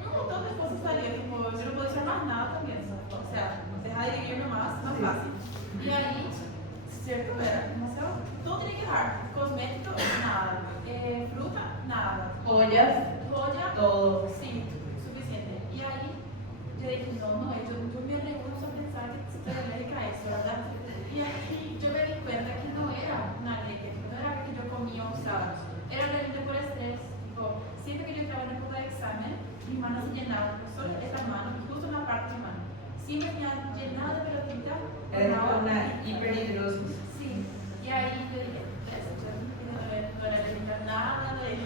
Un montón de cosas salieron, tipo, yo no puedo hacer más nada con eso. O sea, deja de vivir nomás, más fácil. Y ahí, cierto, era demasiado. Todo tiene que dejar. Cosmético, nada. Fruta, nada. Joyas, Joya, todo. sí, suficiente. Y ahí yo dije, no, yo me rehuso a pensar que estoy alérgica a eso, ¿verdad? Y ahí yo me di cuenta que no era una alergia, no era que yo comía o usaba, era alergia por estrés. Tipo, siempre que yo entraba en época de examen, mis manos se llenaban, solo esta mano, justo una parte de mi mano. Siempre me han llenado de pelotita. Era una hiperhidrosis. Sí, y ahí yo dije, no era alérgica a nada, no era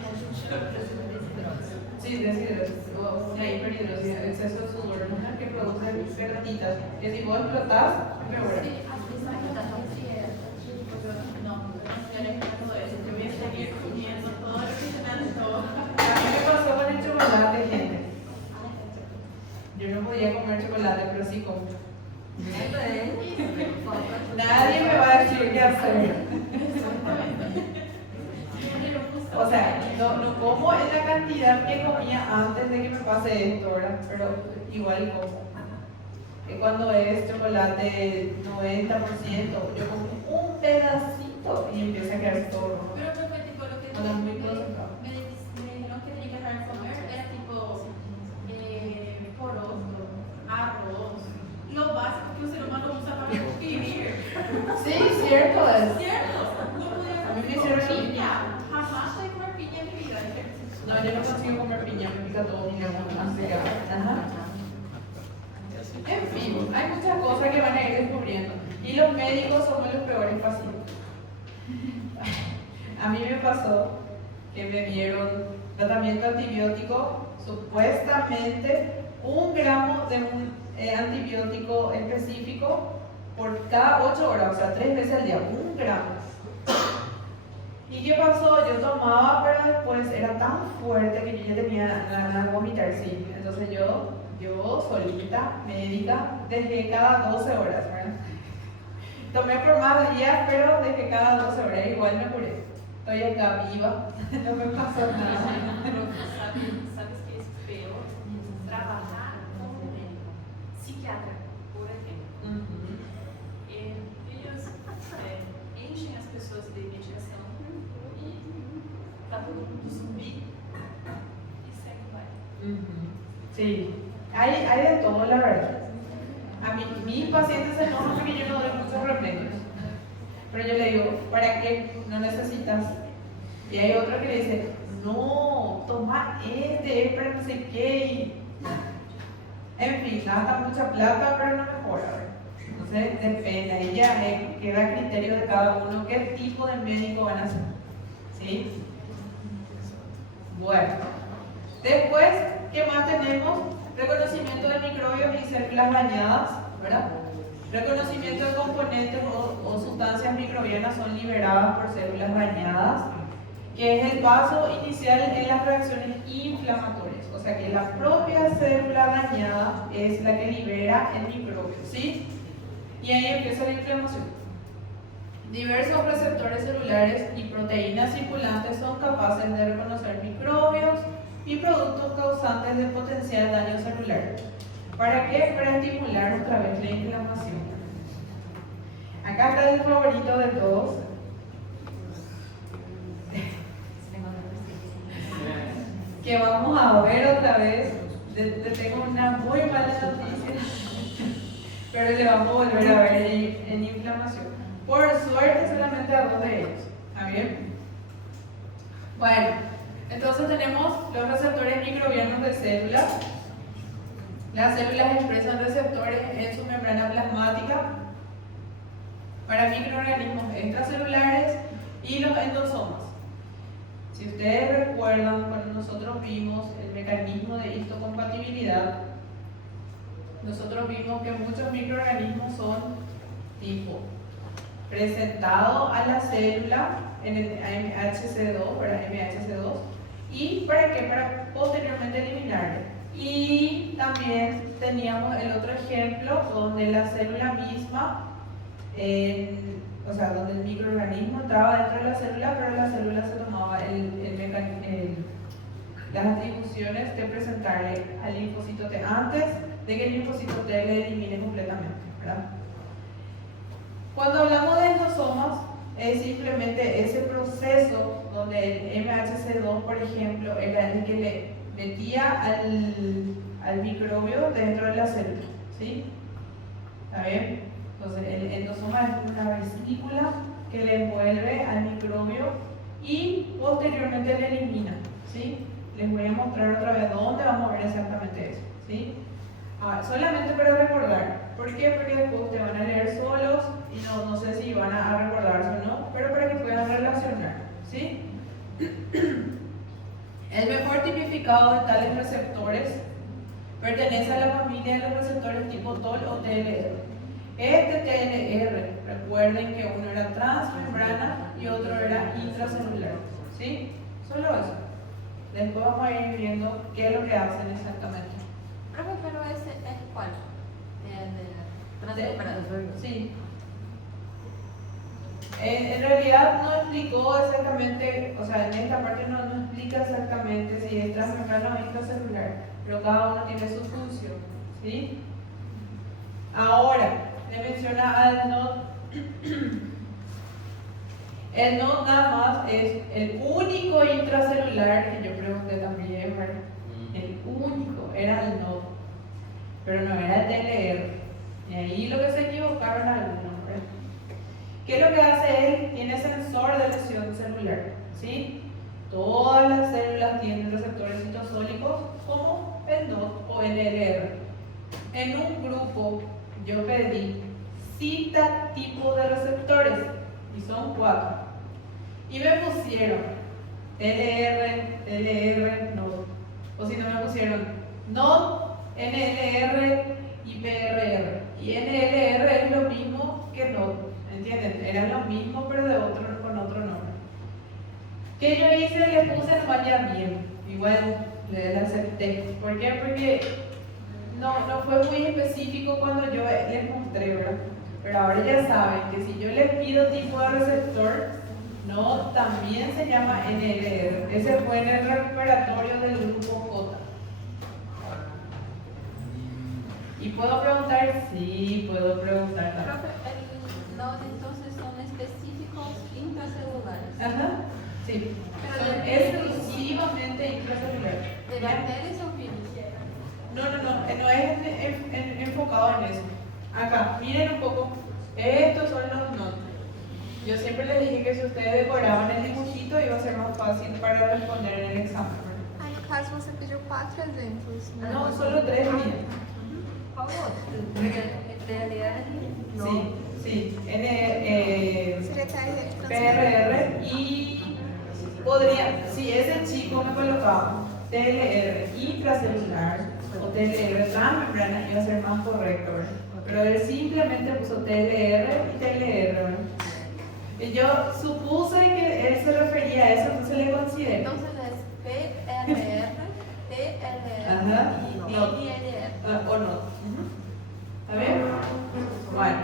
Sí, deshidratación, una hiperhidrosis, exceso de sudor, ¿no? Que produce pelotitas. Que si vos explotás, empeora. Sí, así exactamente, sí era. No, no estoy alérgica a todo eso. Yo voy a seguir comiendo todo lo que se me antojó. A mí me pasó con el chocolate, gente. Yo no podía comer chocolate, pero sí como. Nadie me va a decir qué hacer. O sea, no como en la cantidad que comía antes de que me pase esto, ¿verdad? Pero igual como. Cuando es chocolate 90%, yo como un pedacito y empieza a quedarse todo rojo. Pero creo que tipo lo que Cuando es muy concentrado. me dijeron que tenía que dejar de comer era tipo poroto, arroz, lo básico que un ser humano usa para vivir. Sí, cierto es. ¿Cierto? No podía A mí me hicieron piña. Jamás pude comer piña en mi vida. No, yo no consigo comer piña, me pica todo mi lengua. Ajá. En fin, hay muchas cosas que van a ir descubriendo. Y los médicos somos los peores pacientes. A mí me pasó que me dieron tratamiento antibiótico, supuestamente 1 gramo de un antibiótico específico por cada 8 horas, o sea, 3 veces al día, 1 gramo. ¿Y qué pasó? Yo tomaba, pero después era tan fuerte que yo ya tenía ganas de vomitar, sí. Entonces yo solita, médica, dejé cada 12 horas, ¿verdad? Tomé por más días, pero dejé cada 12 horas, igual me curé. Estoy acá viva, no me pasó nada. ¿Sabes qué es peor? Trabajar como psiquiatra, por ejemplo. Ellos enchem as pessoas de medicação e tá todo mundo zumbi e segue vai. Sí, hay de todo, la verdad. A mí, mis pacientes se enojan porque yo no doy muchos remedios. Pero yo le digo, ¿para qué? No necesitas. Y hay otro que le dice, no, toma es para no sé qué. Y... En fin, gasta mucha plata, pero no mejora. Entonces, depende, ahí ya queda a criterio de cada uno qué tipo de médico van a ser. ¿Sí? Bueno, después, ¿qué más tenemos? Reconocimiento de microbios y células dañadas, ¿verdad? Reconocimiento de componentes o sustancias microbianas son liberadas por células dañadas, que es el paso inicial en las reacciones inflamatorias. O sea que la propia célula dañada es la que libera el microbio, ¿sí? Y ahí empieza la inflamación. Diversos receptores celulares y proteínas circulantes son capaces de reconocer microbios y productos causantes de potencial daño celular. ¿Para qué? Para estimular otra vez la inflamación. Acá está el favorito de todos. Que vamos a ver otra vez. Te tengo una muy mala noticia, pero le vamos a volver a ver en inflamación. Por suerte solamente a 2 de ellos. ¿Está bien? Bueno, entonces tenemos los receptores microbianos de células. Las células expresan receptores en su membrana plasmática para microorganismos extracelulares y los endosomas. Si ustedes recuerdan, cuando nosotros vimos el mecanismo de histocompatibilidad, nosotros vimos que muchos microorganismos son tipo presentado a la célula en el MHC2, ¿verdad? MHC2, y ¿para qué? Para posteriormente eliminarlo. Y también teníamos el otro ejemplo donde la célula misma, o sea, donde el microorganismo entraba dentro de la célula, pero la célula se tomaba las atribuciones de presentarle al linfocito T antes de que el linfocito T le elimine completamente, ¿verdad? Cuando hablamos de endosomas, es simplemente ese proceso donde el MHC2, por ejemplo, era el que le metía al microbio dentro de la célula, ¿sí? ¿Está bien? Entonces, el endosoma es una vesícula que le envuelve al microbio y posteriormente le elimina, ¿sí? Les voy a mostrar otra vez dónde vamos a ver exactamente eso, ¿sí? Solamente para recordar. ¿Por qué? Porque después ustedes van a leer solos y no sé si van a recordarse o no, pero para que puedan relacionar, ¿sí? El mejor tipificado de tales receptores pertenece a la familia de los receptores tipo TOL o TLR. Este TLR, recuerden que uno era transmembrana y otro era intracelular, ¿sí? Solo eso. Después vamos a ir viendo qué es lo que hacen exactamente. Profe, pero ese es cuál? El transmembrana. Sí. En realidad no explicó exactamente, o sea, en esta parte no explica exactamente si es transmembrana o intracelular, pero cada uno tiene su función, ¿sí? Ahora, le menciona al NOD. El NOD nada más es el único intracelular que yo pregunté también, ¿verdad? El único era el NOD, pero no era el TLR. Y ahí lo que se equivocaron algunos, ¿verdad? ¿Qué es lo que hace él? Tiene sensor de lesión celular, ¿sí? Todas las células tienen receptores citosólicos como el NOD o el LR. En un grupo yo pedí cita tipo de receptores y son 4. Y me pusieron LR, NOD. O si no me pusieron NOD, NLR y PRR. Y NLR es lo mismo que NOD. ¿Entienden? Eran lo mismo pero con otro nombre. ¿Qué yo hice? Le puse nomás ya bien. Igual le acepté. ¿Por qué? Porque no fue muy específico cuando yo les mostré, ¿verdad? Pero ahora ya saben que si yo les pido tipo de receptor, no, también se llama NLR. Ese fue en el recuperatorio del grupo J. ¿Y puedo preguntar? Sí, puedo preguntar también. Profe, el NOD entonces son específicos intracelulares. Ajá, sí. Pero Son de- exclusivamente intracelulares. ¿De ¿Ya? bacterias o virus? No es enfocado en eso. Acá, miren un poco. Estos son los NOD. Yo siempre les dije que si ustedes decoraban el dibujito iba a ser más fácil para responder en el examen. Aí, no caso, você pediu 4 exemplos, né? No, solo 3 días. Qual outro? TLR? Sí, sí. Seria TLR. PRR y podría, si ese chico me colocaba TLR intracelular o TLR transmembrana iba a ser más correcto, ¿verdad? Pero él simplemente puso TLR y TLR, ¿verdad? Y yo supuse que él se refería a eso, entonces le considero. Entonces es PRR, TLR Ajá. y No. NLR. O no. ¿Está bien? Bueno.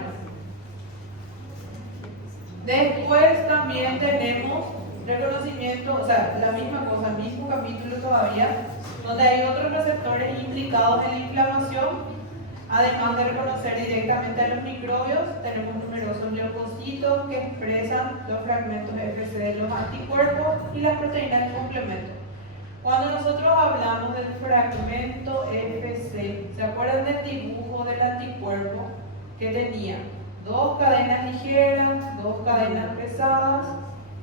Después también tenemos reconocimiento, o sea, la misma cosa, el mismo capítulo todavía, donde hay otros receptores implicados en la inflamación. Además de reconocer directamente a los microbios, tenemos numerosos leucocitos que expresan los fragmentos FC de los anticuerpos y las proteínas de complemento. Cuando nosotros hablamos del fragmento FC, ¿se acuerdan del dibujo del anticuerpo que tenía 2 cadenas ligeras, 2 cadenas pesadas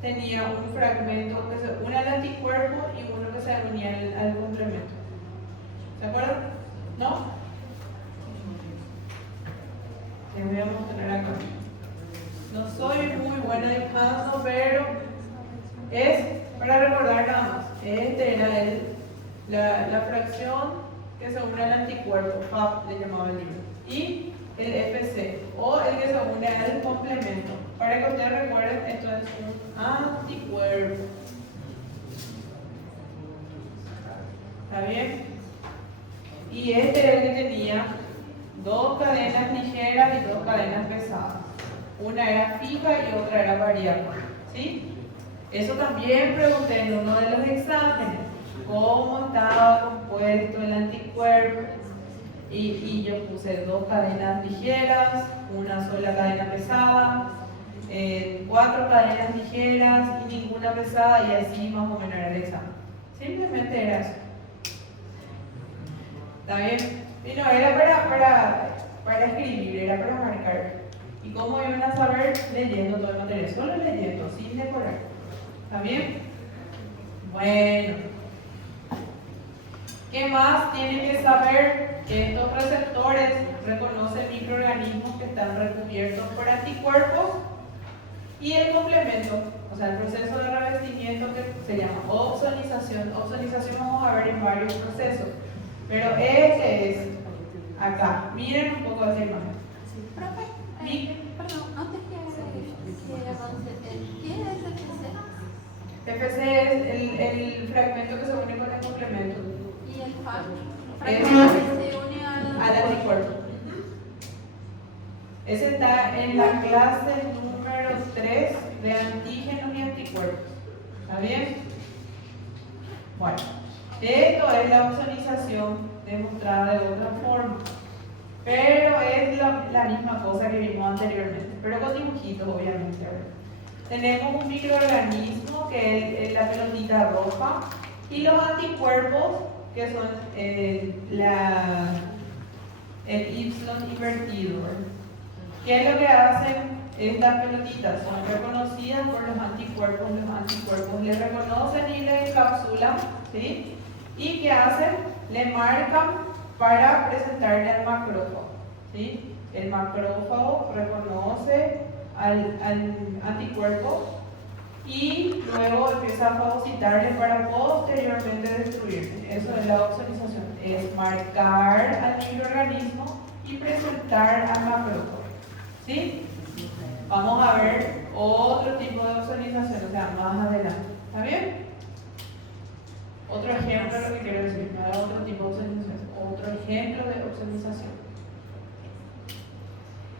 tenía un fragmento que se une al anticuerpo y uno que se unía al complemento. ¿Se acuerdan? ¿No? Les voy a mostrar acá. No soy muy buena dibujando, pero es para recordar nada más. Este era la fracción que se une al anticuerpo, FAP le llamaba el libro, y el FC, o el que se une al complemento. Para que ustedes recuerden, esto es un anticuerpo. ¿Está bien? Y este era el que tenía 2 cadenas ligeras y 2 cadenas pesadas. Una era fija y otra era variable. ¿Sí? Eso también pregunté en uno de los exámenes. ¿Cómo estaba compuesto el anticuerpo? Y yo puse 2 cadenas ligeras, una sola cadena pesada, 4 cadenas ligeras y ninguna pesada, y así más o menos era el examen. Simplemente era eso. ¿Está bien? Y no era para escribir, era para marcar. ¿Y cómo iban a saber? Leyendo todo el material, solo leyendo, sin decorar. ¿Está bien? Bueno. ¿Qué más tienen que saber? Que estos receptores reconocen microorganismos que están recubiertos por anticuerpos y el complemento, o sea, el proceso de revestimiento que se llama ozonización. Ozonización vamos a ver en varios procesos, pero este es acá. Miren un poco esta imagen. Profe, perdón, antes que avance, ¿qué es FC? FC es el fragmento que se une con el complemento. Y el FAP, Es- se une al anticuerpo. Ese está en la clase número 3 de antígenos y anticuerpos. ¿Está bien? Bueno, esto es la ozonización demostrada de otra forma, pero es la misma cosa que vimos anteriormente, pero con dibujitos obviamente. Tenemos un microorganismo que es la pelotita roja y los anticuerpos que son el Y invertido. ¿Qué es lo que hacen estas pelotitas? Son reconocidas por los anticuerpos les reconocen y le encapsulan, ¿sí? ¿Y qué hacen? Le marcan para presentarle al macrófago, ¿sí? El macrófago reconoce al anticuerpo y luego empieza a fagocitarle para posteriormente destruirle. Eso es la ozonización, es marcar al microorganismo y presentar al macrófago. ¿Sí? Vamos a ver otro tipo de ozonización, o sea, más adelante. ¿Está bien? Otro ejemplo de lo que quiero decir, no era otro tipo de ozonización, otro ejemplo de ozonización.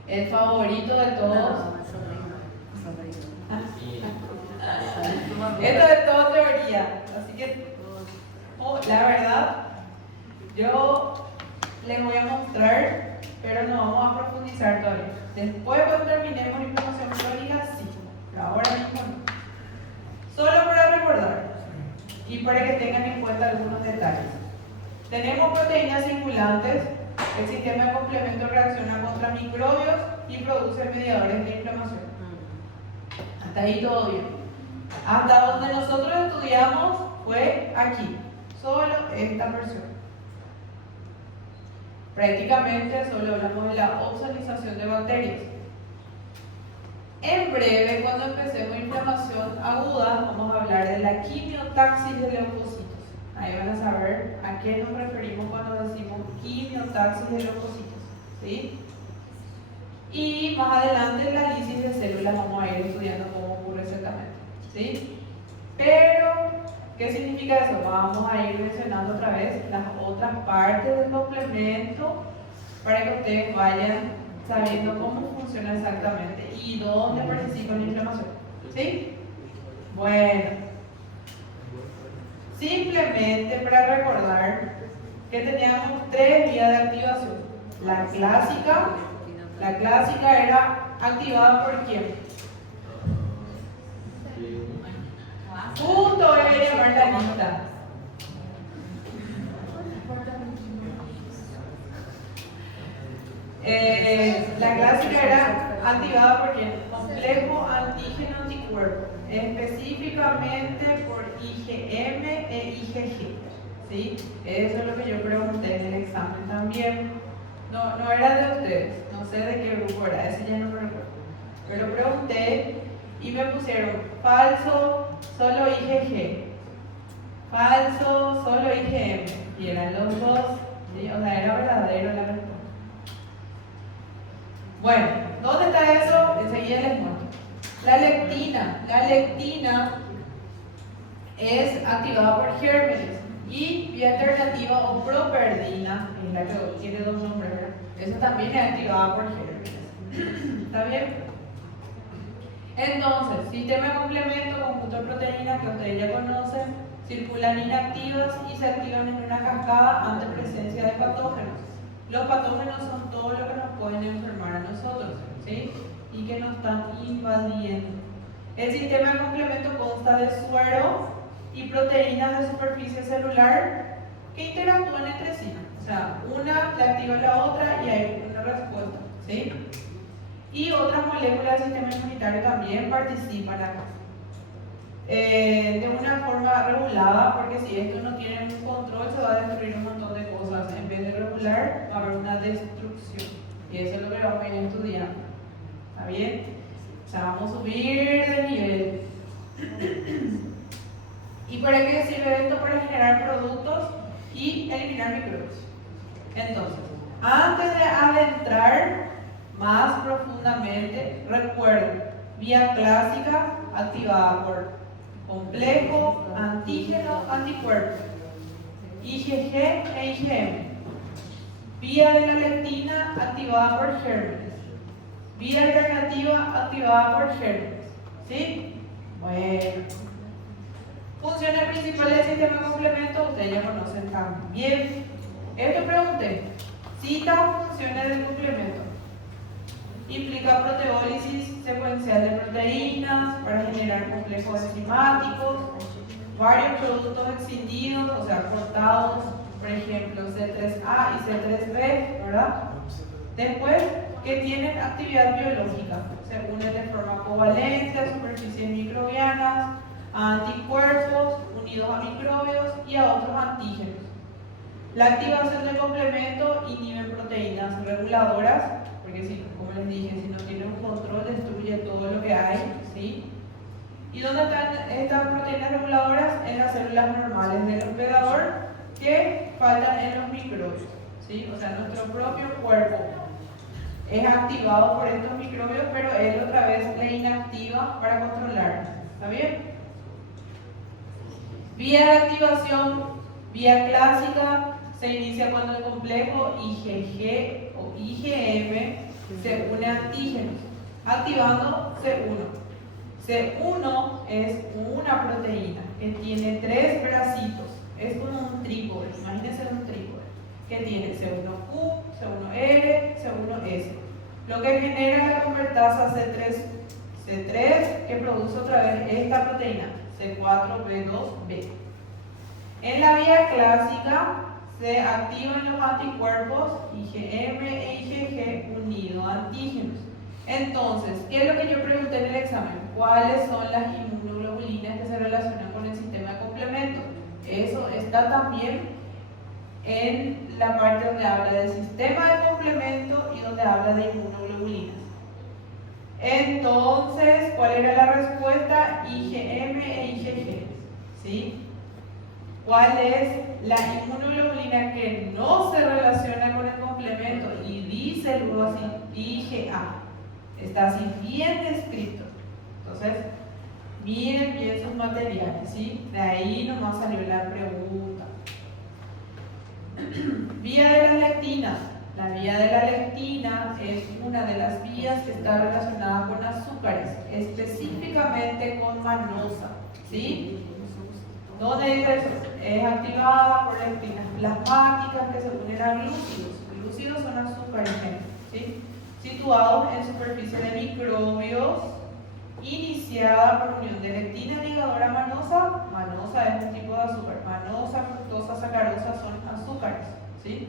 El favorito de todos. Esto es todo teoría, así que la verdad, yo les voy a mostrar, pero no vamos a profundizar todavía. Después cuando terminemos información crónica, sí, pero ahora mismo no. Solo para recordar y para que tengan en cuenta algunos detalles. Tenemos proteínas circulantes, el sistema de complemento reacciona contra microbios y produce mediadores de inflamación. Hasta ahí todo bien. Hasta donde nosotros estudiamos fue aquí, solo esta versión. Prácticamente solo hablamos de la ozonización de bacterias. En breve, cuando empecemos inflamación aguda, vamos a hablar de la quimiotaxis de leucocitos. Ahí van a saber a qué nos referimos cuando decimos quimiotaxis de leucocitos, ¿sí? Y más adelante en la lisis de células vamos a ir estudiando cómo ocurre exactamente, ¿sí? Pero, ¿qué significa eso? Vamos a ir mencionando otra vez las otras partes del complemento para que ustedes vayan sabiendo cómo funciona exactamente y dónde participa la inflamación, ¿sí? Bueno, simplemente para recordar que teníamos 3 vías de activación. La clásica era activada por quién. Punto voy a llamar la lista. La clásica era Activada por quién? Complejo antígeno anticuerpo, específicamente por IgM e IgG. ¿Sí? Eso es lo que yo pregunté en el examen también. No era de ustedes, no sé de qué grupo era, ese ya no me recuerdo. Pero pregunté y me pusieron falso, solo IgG, falso, solo IgM. Y eran los dos, ¿sí? O sea, era verdadero la respuesta. Bueno, ¿dónde está eso? Enseguida les muestro. La lectina es activada por gérmenes y vía alternativa o properdina, es la que tiene dos nombres, ¿verdad? Esa también es activada por gérmenes. ¿Está bien? Entonces, sistema de complemento, conjunto de proteínas que ustedes ya conocen, circulan inactivas y se activan en una cascada ante presencia de patógenos. Los patógenos son todo lo que nos pueden enfermar a nosotros, ¿sí? Y que nos están invadiendo. El sistema de complemento consta de suero y proteínas de superficie celular que interactúan entre sí. O sea, una le activa a la otra y hay una respuesta, ¿sí? Y otras moléculas del sistema inmunitario también participan acá. De una forma regulada, porque si esto no tiene un control se va a destruir un montón de cosas. En vez de regular, va a haber una destrucción. Y eso es lo que vamos a ir estudiando. ¿Está bien? O sea, vamos a subir de nivel. ¿Y para qué sirve esto? Para generar productos y eliminar microbios. Entonces, antes de adentrar más profundamente, recuerden, vía clásica activada por complejo, antígeno, anticuerpo, IgG e IgM. Vía de la lectina activada por gérmenes. Vía alternativa activada por gérmenes. ¿Sí? Bueno. Funciones principales del sistema de complemento, ustedes ya conocen también. Esto pregunté. Cita funciones del complemento. Implica proteólisis secuencial de proteínas para generar complejos enzimáticos, varios productos escindidos, o sea, cortados, por ejemplo, C3A y C3B, ¿verdad? Después, que tienen actividad biológica, se unen de forma covalente a superficies microbianas, a anticuerpos unidos a microbios y a otros antígenos. La activación del complemento inhibe proteínas reguladoras, porque si, como les dije, si no tiene un control destruye todo lo que hay, ¿sí? ¿Y dónde están estas proteínas reguladoras? En las células normales del hospedador que faltan en los microbios, ¿sí? O sea, nuestro propio cuerpo es activado por estos microbios, pero él otra vez le inactiva para controlar. ¿Está bien? Vía de activación, vía clásica, se inicia cuando el complejo IgG o IgM se une a antígenos, activando C1. C1 es una proteína que tiene 3 bracitos, es como un trípode, imagínense un trípode, que tiene C1Q, C1R, C1S, lo que genera la convertasa C3 que produce otra vez esta proteína, C4B2B. En la vía clásica se activan los anticuerpos IgM e IgG unidos a antígenos. Entonces, ¿qué es lo que yo pregunté en el examen? ¿Cuáles son las inmunoglobulinas que se relacionan con el sistema de complemento? Eso está también en la parte donde habla del sistema de complemento y donde habla de inmunoglobulinas. Entonces, ¿cuál era la respuesta? IgM e IgG. ¿Sí? ¿Cuál es la inmunoglobulina que no se relaciona con el complemento? Y dice luego así, IgA. Está así bien descrito. Entonces, miren bien sus materiales, ¿sí? De ahí nomás salió la pregunta. Vía de las lectinas. La vía de la lectina es una de las vías que está relacionada con azúcares, específicamente con manosa, ¿sí? ¿Dónde dice eso? Es activada por lectinas plasmáticas que se unen a glúcidos. Glúcidos son azúcares, ¿sí? Situados en superficie de microbios, iniciada por unión de lectina ligadora manosa. Manosa es un tipo de azúcar. Manosa, fructosa, sacarosa son azúcares, ¿sí?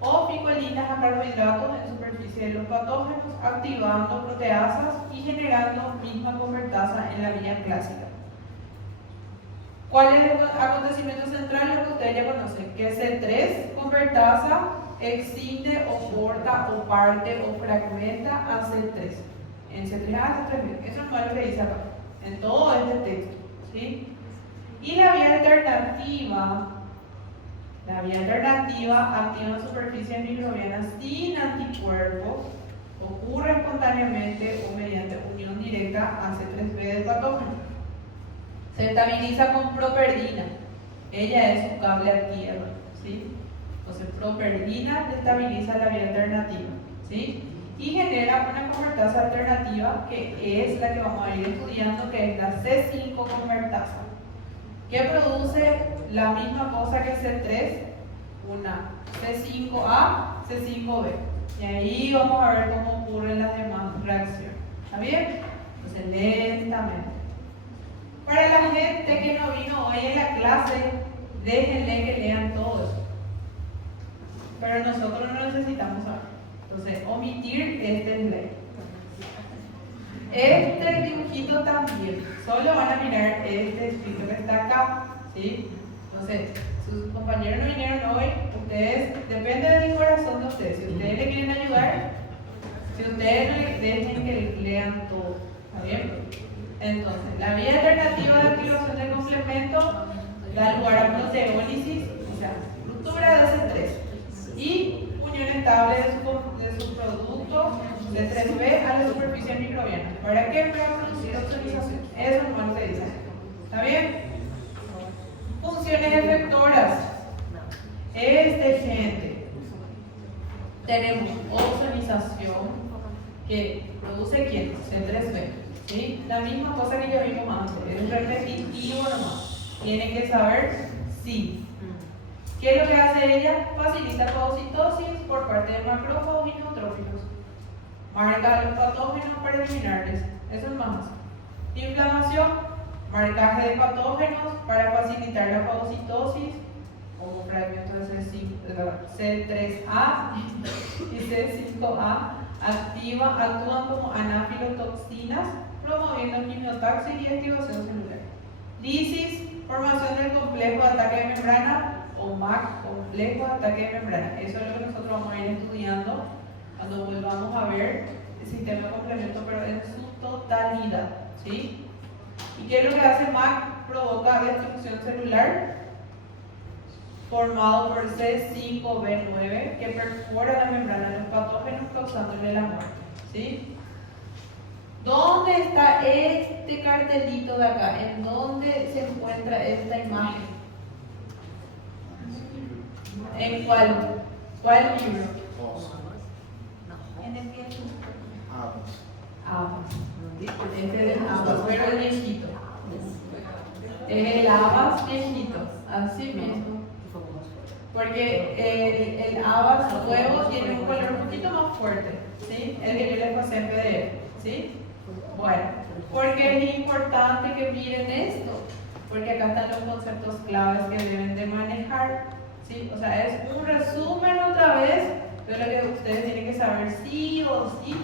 o picolinas a carbohidratos en superficie de los patógenos, activando proteasas y generando misma convertasa en la vía clásica. ¿Cuál es el acontecimiento central? Lo que ustedes ya conocen, que C3 convertasa excinde o corta o parte o fragmenta a C3. En C3A, C3B. Eso es lo que dice acá, en todo este texto. ¿Sí? Y la vía alternativa activa en superficies microbianas sin anticuerpos, ocurre espontáneamente o mediante unión directa a C3B del patógeno. Se estabiliza con properdina. Ella es su cable a tierra, ¿sí? Entonces, properdina estabiliza la vía alternativa, ¿sí? Y genera una convertasa alternativa que es la que vamos a ir estudiando, que es la C5 convertasa, que produce la misma cosa que C3, una C5A, C5B. Y ahí vamos a ver cómo ocurren las demás reacciones. ¿Está bien? Entonces, lentamente. Para la gente que no vino hoy en la clase, déjenle que lean todo eso. Pero nosotros no necesitamos saber. Entonces, omitir este ley. Este dibujito también. Solo van a mirar este escrito que está acá. ¿Sí? Entonces, sus compañeros no vinieron hoy. Ustedes, depende del corazón de ustedes. Si ustedes le quieren ayudar, si ustedes no le dejen que lean todo. ¿Está bien? Entonces, la vía alternativa de activación del complemento da lugar a proteólisis, o sea, ruptura de C3 y unión estable de su producto de C3B a la superficie microbiana. ¿Para qué? Para producir oxonización. Eso es lo que dice. ¿Está bien? Funciones efectoras. Gente, tenemos oxonización que produce ¿quién? C3B. ¿Sí? La misma cosa que ya vimos antes, es repetitivo nomás. Tienen que saber sí. ¿Qué es lo que hace ella? Facilita fagocitosis por parte de macrófagos y neutrófilos. Marca los patógenos para eliminarles. Eso es más. Inflamación, marcaje de patógenos para facilitar la fagocitosis, como fragmentos de C3A y C5A. Actúan como anáfilotoxinas, promoviendo quimiotaxis y activación celular. Lisis, formación del complejo de ataque de membrana o MAC, complejo de ataque de membrana. Eso es lo que nosotros vamos a ir estudiando cuando volvamos a ver el sistema de complemento, pero en su totalidad. ¿Sí? ¿Y qué es lo que hace MAC? Provoca destrucción celular formado por C5B9 que perfora la membrana de los patógenos causándole la muerte. ¿Sí? ¿Dónde está este cartelito de acá? ¿En dónde se encuentra esta imagen? ¿En cuál libro? En el pie. Este es el Abas, pero el viejito. Es el Abas viejito, así mismo. Porque el Abas nuevo tiene un color un poquito más fuerte, ¿sí? El que yo les pasé en PDF, ¿sí? Bueno, porque es importante que miren esto, porque acá están los conceptos claves que deben de manejar, ¿sí? O sea, es un resumen otra vez de lo que ustedes tienen que saber sí o sí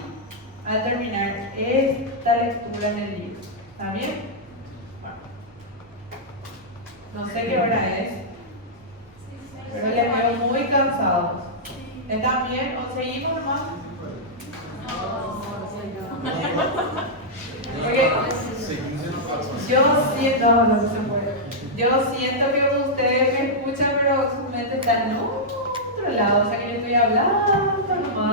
al terminar esta lectura en el libro. ¿Está bien? Bueno. No sé qué hora es, pero les veo muy cansados. ¿Están bien? ¿O seguimos más? Porque yo siento que ustedes me escuchan, pero su mente está en otro lado. O sea que yo estoy hablando nomás.